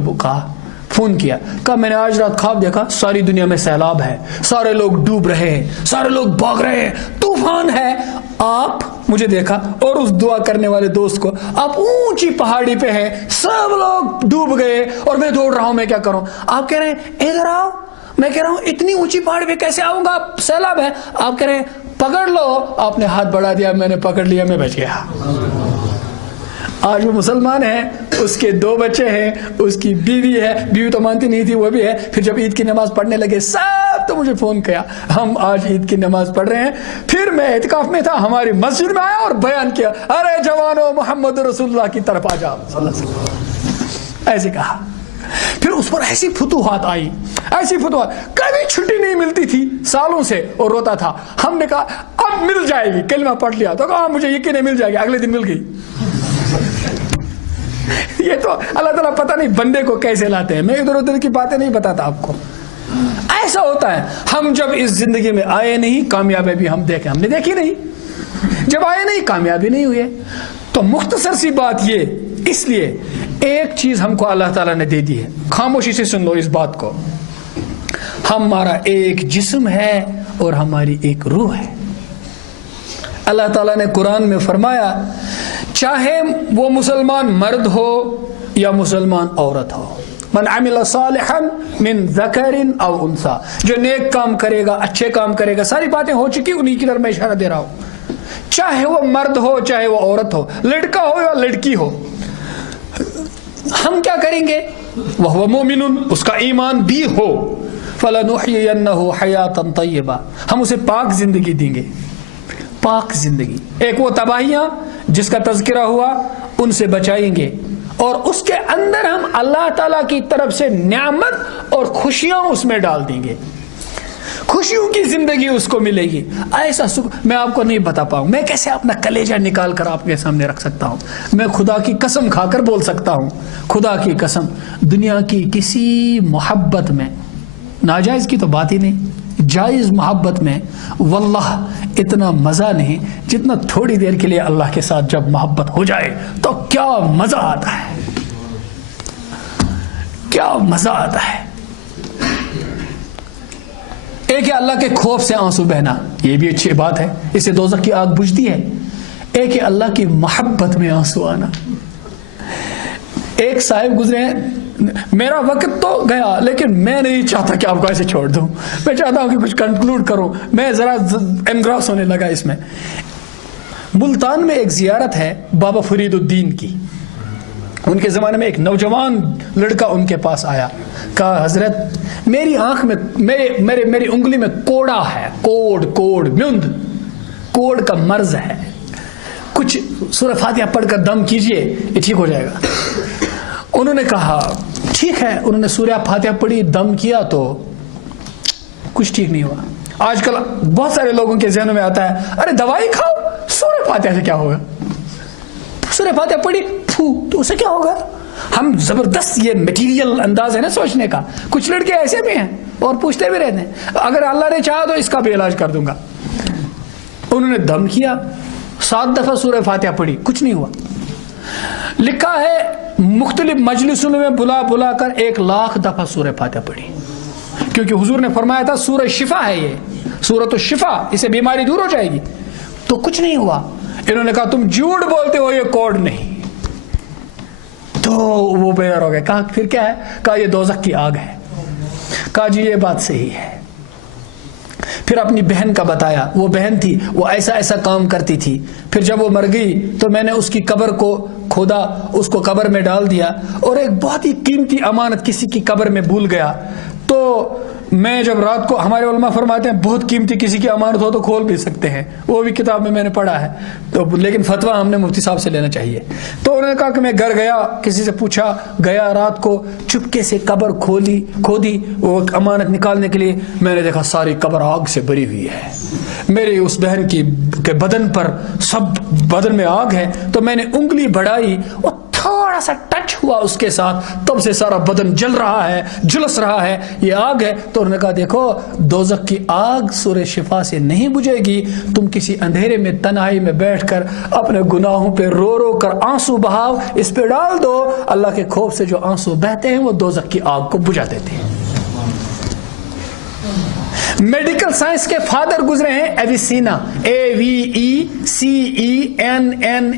فون کیا، کہا میں نے آج رات خواب دیکھا ساری دنیا میں سیلاب ہے، سارے لوگ ڈوب رہے ہیں، سارے لوگ بھاگ رہے ہیں، طوفان ہے. آپ مجھے دیکھا اور اس دعا کرنے والے دوست کو، آپ اونچی پہاڑی پہ ہیں، سب لوگ ڈوب گئے اور میں دوڑ رہا ہوں، میں کیا کروں. آپ کہہ رہے ہیں ادھر آؤ. میں کہہ رہا ہوں اتنی اونچی پہاڑی پہ کیسے آؤں گا، سیلاب ہے. آپ کہہ رہے ہیں پکڑ لو. آپ نے ہاتھ بڑھا دیا، میں نے پکڑ لیا، میں بچ گیا. آج وہ مسلمان ہے، اس کے 2 بچے ہیں، اس کی بیوی ہے، بیوی تو مانتی نہیں تھی، وہ بھی ہے. پھر جب عید کی نماز پڑھنے لگے سب تو مجھے فون کیا، ہم آج عید کی نماز پڑھ رہے ہیں. پھر میں اعتکاف میں تھا، ہماری مسجد میں آیا اور بیان کیا، ارے جوانو محمد رسول اللہ کی طرف آ جاؤ صلی اللہ علیہ وسلم. ایسے کہا. پھر اس پر ایسی فتوحات آئی، کبھی چھٹی نہیں ملتی تھی سالوں سے، اور روتا تھا. ہم نے کہا اب مل جائے گی، کلمہ پڑھ لیا تو کہا مجھے یقین ہے مل جائے گی. اگلے دن مل گئی. یہ تو اللہ تعالیٰ پتہ نہیں بندے کو کیسے لاتے ہیں. میں ادھر کی باتیں نہیں بتاتا آپ کو. ایسا ہوتا ہے. ہم جب اس زندگی میں آئے نہیں، کامیابی بھی ہم دیکھیں، ہم نے دیکھی نہیں. جب آئے نہیں، کامیابی نہیں ہوئے. تو مختصر سی بات یہ، اس لیے ایک چیز ہم کو اللہ تعالیٰ نے دے دی ہے، خاموشی سے سن لو اس بات کو. ہمارا ایک جسم ہے اور ہماری ایک روح ہے. اللہ تعالیٰ نے قرآن میں فرمایا چاہے وہ مسلمان مرد ہو یا مسلمان عورت ہو، من عمل صالحا من ذکر او انثى، جو نیک کام کرے گا، اچھے کام کرے گا. ساری باتیں ہو چکی، انہی کی طرف میں اشارہ دے رہا ہوں. چاہے وہ مرد ہو چاہے وہ عورت ہو، لڑکا ہو یا لڑکی ہو، ہم کیا کریں گے؟ وَهُوَ مُؤْمِنٌ، اس کا ایمان بھی ہو، فَلَنُحْيِيَنَّهُ حَيَاةً طَيِّبَةً، ہم اسے پاک زندگی دیں گے. پاک زندگی. ایک وہ تباہیاں جس کا تذکرہ ہوا ان سے بچائیں گے، اور اس کے اندر ہم اللہ تعالیٰ کی طرف سے نعمت اور خوشیاں اس میں ڈال دیں گے. خوشیوں کی زندگی اس کو ملے گی. ایسا میں آپ کو نہیں بتا پاؤں. میں کیسے اپنا کلیجہ نکال کر آپ کے سامنے رکھ سکتا ہوں. میں خدا کی قسم کھا کر بول سکتا ہوں، خدا کی قسم، دنیا کی کسی محبت میں، ناجائز کی تو بات ہی نہیں، جائز محبت میں واللہ اتنا مزہ نہیں جتنا تھوڑی دیر کے لیے اللہ کے ساتھ جب محبت ہو جائے تو کیا مزہ آتا ہے، کیا مزہ آتا ہے. ایک ہے اللہ کے خوف سے آنسو بہنا، یہ بھی اچھی بات ہے، اس سے دوزخ کی آگ بجھتی ہے. ایک ہے اللہ کی محبت میں آنسو آنا. ایک صاحب گزرے ہیں، میرا وقت تو گیا لیکن میں نہیں چاہتا کہ آپ کو ایسے چھوڑ دوں، میں چاہتا ہوں کہ کچھ کنکلوڈ کروں. میں ذرا انگراس ہونے لگا اس میں. ملتان میں ایک زیارت ہے بابا فرید الدین کی. ان کے زمانے میں ایک نوجوان لڑکا ان کے پاس آیا، کہا حضرت میری آنکھ میں میری انگلی میں کوڑا ہے، میوند، کوڑ کا مرض ہے، کچھ سورہ فاتحہ پڑھ کر دم کیجئے یہ ٹھیک ہو جائے گا. انہوں نے کہا ٹھیک ہے. انہوں نے سورہ فاتحہ پڑھی، دم کیا تو کچھ ٹھیک نہیں ہوا. آج کل بہت سارے لوگوں کے ذہنوں میں آتا ہے ارے دوائی کھاؤ، سورہ فاتحہ سے کیا ہوگا؟ سورہ فاتحہ پڑھی تو اسے کیا ہوگا؟ ہم زبردست یہ میٹیریل انداز ہے نا سوچنے کا. کچھ لڑکے ایسے بھی ہیں اور پوچھتے بھی رہتے ہیں اگر اللہ نے چاہا تو اس کا بھی علاج کر دوں گا. انہوں نے دم کیا, 7 دفعہ سورہ فاتحہ پڑھی, کچھ نہیں ہوا. لکھا ہے مختلف مجلسوں میں بلا بلا کر 1,00,000 دفعہ سورہ فاتحہ پڑھی, کیونکہ حضور نے فرمایا تھا سورہ شفا ہے یہ, سورۃ الشفا, اسے بیماری دور ہو جائے گی. تو کچھ نہیں ہوا. انہوں نے کہا تم جھوٹ بولتے ہو, یہ کوڈ نہیں. تو وہ بیدار ہو گئے. کہا پھر کیا ہے؟ کہا یہ دوزخ کی آگ ہے. کہا جی یہ بات صحیح ہے. پھر اپنی بہن کا بتایا, وہ بہن تھی وہ ایسا ایسا کام کرتی تھی. پھر جب وہ مر گئی تو میں نے اس کی قبر کو کھودا, اس کو قبر میں ڈال دیا, اور ایک بہت ہی قیمتی امانت کسی کی قبر میں بھول گیا. تو میں جب رات کو, ہمارے علماء فرماتے ہیں بہت قیمتی کسی کی امانت ہو تو کھول بھی سکتے ہیں, وہ بھی کتاب میں نے پڑھا ہے تو, لیکن فتویٰ ہم نے مفتی صاحب سے لینا چاہیے. تو انہوں نے کہا کہ میں گھر گیا, کسی سے پوچھا, گیا رات کو چپکے سے قبر کھودی وہ امانت نکالنے کے لیے. میں نے دیکھا ساری قبر آگ سے بھری ہوئی ہے. میری اس بہن کے بدن پر سب بدن میں آگ ہے. تو میں نے انگلی بڑھائی, اور تھوڑا سا ٹچ ہوا اس کے ساتھ, تب سے سارا بدن جل رہا ہے, جلس رہا ہے, یہ آگ ہے. تو انہوں نے کہا دیکھو دوزخ کی آگ سورہ شفا سے نہیں بجھے گی. تم کسی اندھیرے میں تنہائی میں بیٹھ کر اپنے گناہوں پہ رو رو کر آنسو بہاؤ, اس پہ ڈال دو. اللہ کے خوف سے جو آنسو بہتے ہیں وہ دوزخ کی آگ کو بجھا دیتے ہیں. میڈیکل سائنس کے فادر گزرے ہیں ایویسینا, AVECENNA,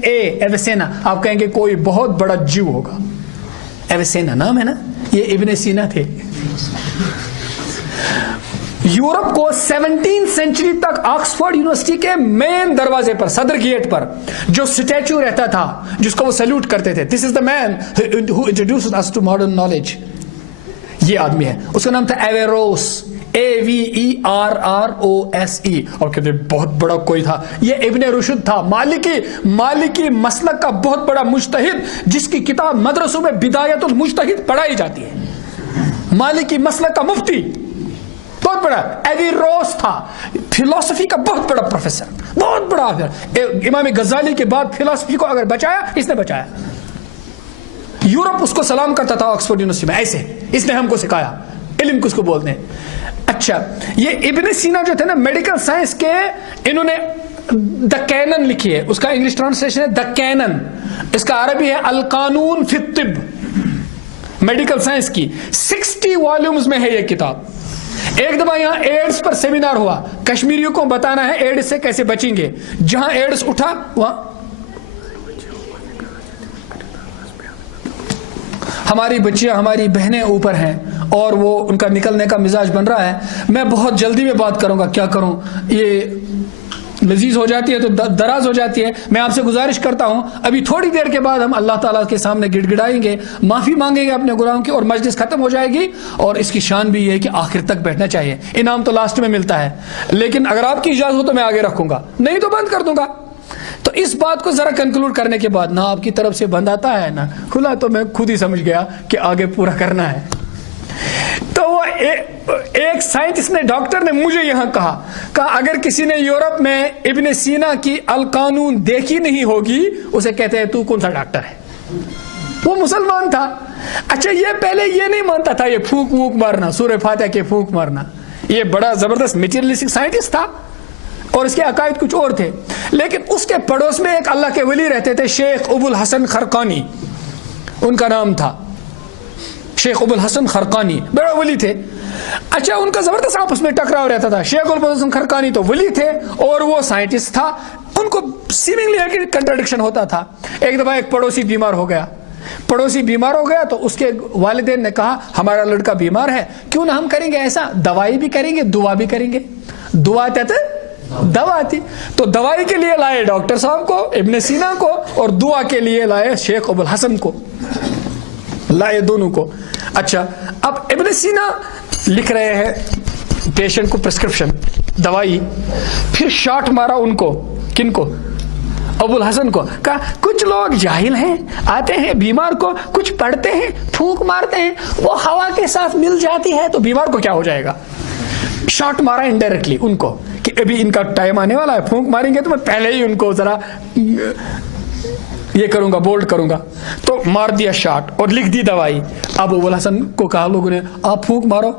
ایویسینا. آپ کہیں گے کوئی بہت بڑا جیو ہوگا, ایویسینا نام ہے نا, یہ ابن سینا تھے. یورپ کو 17 سینچری تک آکسفورڈ یونیورسٹی کے مین دروازے پر, صدر گیٹ پر جو سٹیچو رہتا تھا جس کو وہ سیلوٹ کرتے تھے, دس از دا مین who introduced us to modern knowledge, یہ آدمی ہے. اس کا نام تھا ایویروس, AVERROSE, اور کہتے بہت بڑا کوئی تھا. یہ ابن رشد تھا, مالکی مسلک کا بہت بڑا مجتہد, جس کی کتاب مدرسوں میں بدایت المجتہد پڑھائی جاتی ہے. مالکی مسلک کا مفتی, بہت بڑا ایویروس تھا. فلسفی کا بہت بڑا پروفیسر, بہت بڑا. امام غزالی کے بعد فلسفی کو اگر بچایا, اس نے بچایا. یورپ اس کو سلام کرتا تھا آکسفورڈ یونیورسٹی میں, ایسے اس نے ہم کو سکھایا علم کس کو بولتے ہیں. اچھا, یہ ابن سینا جو تھے نا میڈیکل سائنس کے, انہوں نے دا کینن لکھی ہے, اس کا انگلش ٹرانسلیشن ہے دا کینن, اس کا عربی ہے القانون فی الطب, میڈیکل سائنس کی 60 والیومز میں ہے یہ کتاب. ایک دفعہ یہاں ایڈز پر سیمینار ہوا, کشمیریوں کو بتانا ہے ایڈز سے کیسے بچیں گے. جہاں ایڈز اٹھا وہاں ہماری بچیاں, ہماری بہنیں اوپر ہیں, اور وہ ان کا نکلنے کا مزاج بن رہا ہے. میں بہت جلدی میں بات کروں گا, کیا کروں, یہ لذیذ ہو جاتی ہے تو دراز ہو جاتی ہے. میں آپ سے گزارش کرتا ہوں ابھی تھوڑی دیر کے بعد ہم اللہ تعالیٰ کے سامنے گڑ گڑائیں گے, معافی مانگیں گے اپنے گناہوں کی, اور مجلس ختم ہو جائے گی. اور اس کی شان بھی یہ ہے کہ آخر تک بیٹھنا چاہیے, انعام تو لاسٹ میں ملتا ہے, لیکن اگر آپ کی اجازت ہو تو میں آگے رکھوں گا, نہیں تو بند کر دوں گا. تو اس بات کو ذرا کنکلوڈ کرنے کے بعد, نہ آپ کی طرف سے بند آتا ہے نہ کھلا, تو میں خود ہی سمجھ گیا کہ آگے پورا کرنا ہے. تو وہ ایک سائنٹسٹ نے, ڈاکٹر نے مجھے یہاں کہا اگر کسی نے یورپ میں ابن سینا کی القانون دیکھی نہیں ہوگی, اسے کہتے ہیں تو کون سا ڈاکٹر ہے. وہ مسلمان تھا. اچھا, یہ پہلے یہ نہیں مانتا تھا یہ پھونک وونک مارنا, سورہ فاتحہ کے پھونک مارنا. یہ بڑا زبردست میٹیریلسٹک سائنٹسٹ تھا, اور اس کے عقائد کچھ اور تھے. لیکن اس کے پڑوس میں ایک اللہ کے ولی رہتے تھے, شیخ ابو الحسن خرقانی ان کا نام تھا. شیخ ابو الحسن خرقانی بڑا ولی تھے. اچھا, ان کا زبردست آپس میں ٹکراؤ رہتا تھا. شیخ ابو الحسن خرقانی تو ولی تھے اور وہ سائنٹسٹ تھا, ان کو سیمنگلی کنٹراڈکشن ہوتا تھا. ایک دفعہ ایک پڑوسی بیمار ہو گیا, تو اس کے والدین نے کہا ہمارا لڑکا بیمار ہے, کیوں نہ ہم کریں گے ایسا, دوائی بھی کریں گے, دعا بھی کریں گے. دعا دوا تھی, تو دوائی کے لیے لائے ڈاکٹر صاحب کو, ابن سینا کو, اور دعا کے لیے لائے شیخ ابو الحسن کو, لائے دونوں کو. اچھا, اب ابن سینا لکھ رہے ہیں پیشنٹ کو پرسکرپشن دوائی, پھر شاٹ مارا ان کو, کن کو, ابو الحسن کو. کہا کچھ لوگ جاہل ہیں, آتے ہیں بیمار کو کچھ پڑھتے ہیں, پھونک مارتے ہیں, وہ ہوا کے ساتھ مل جاتی ہے تو بیمار کو کیا ہو جائے گا. شاٹ مارا انڈائریکٹلی ان کو. کہ ابھی ان کا ٹائم آنے والا ہے, پھونک ماریں گے تو میں پہلے ہی ان کو ذرا یہ کروں گا, بولڈ کروں گا. تو مار دیا شاٹ اور لکھ دی دوائی. اب ابو الحسن کو کہا لوگوں نے آپ پھونک مارو,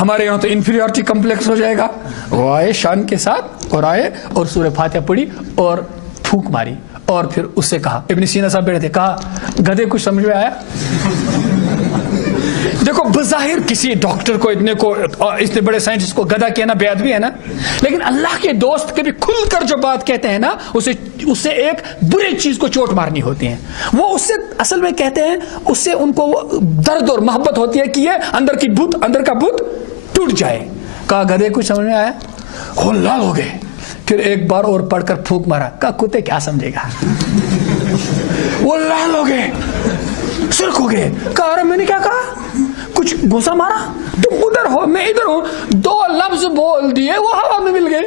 ہمارے یہاں تو انفیریورٹی کمپلیکس ہو جائے گا. وہ آئے شان کے ساتھ اور آئے اور سورہ فاتحہ پڑھی اور پھونک ماری. اور پھر اس سے کہا, ابن سینا صاحب بیٹھے تھے, کہا گدھے کچھ سمجھ میں آیا؟ دیکھو بظاہر کسی ڈاکٹر کو اتنے بڑے سائنٹسٹ کو گدھا کہنا بے ادبی ہے نا, لیکن اللہ کے دوست کبھی کھل کر جو بات کہتے ہیں نا, اسے ایک بری چیز کو چوٹ مارنی ہوتی ہے. وہ اس سے اصل میں کہتے ہیں, اس سے ان کو درد اور محبت ہوتی ہے کہ یہ اندر کا بت ٹوٹ جائے. کہا گدھے کچھ سمجھ میں آیا؟ وہ لال ہو گئے. پھر ایک بار اور پڑھ کر پھونک مارا. کہا کتے کیا سمجھے گا؟ وہ لال ہو گئے, سرخ ہو گئے. کہا ارے میں نے کیا کہا؟ کچھ گھسا مارا؟ تم ادھر ہو میں ادھر ہوں, 2 لفظ بول دیے وہ ہوا میں مل گئے.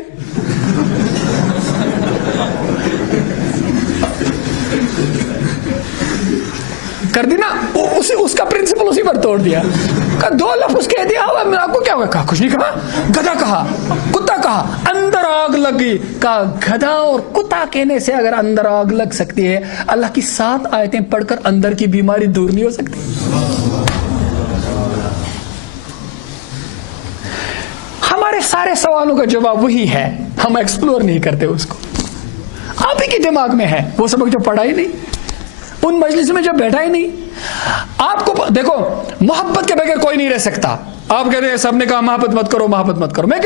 کر دی نا, اس کا پرنسپل اسی پر توڑ دیا. کہا 2 لفظ کہہ دیا ہوا میں, آپ کو کیا ہوا؟ کہا کچھ نہیں کہا. گدھا کہا, کتا کہا, اندر آگ لگی. کہا گدھا اور کتا کہنے سے اگر اندر آگ لگ سکتی ہے, اللہ کی 7 آیتیں پڑھ کر اندر کی بیماری دور نہیں ہو سکتی؟ ہمارے سارے سوالوں کا جواب وہی ہے, ہم ایکسپلور نہیں کرتے اس کو. آپ ہی کے دماغ میں ہے وہ سبق جو پڑھا ہی نہیں, ان مجلس میں جو بیٹھا ہی نہیں. آپ کو دیکھو محبت کے بغیر کوئی نہیں رہ سکتا. آپ کہتے ہیں سب نے کہا محبت مت کرو, محبت مت کرو. میں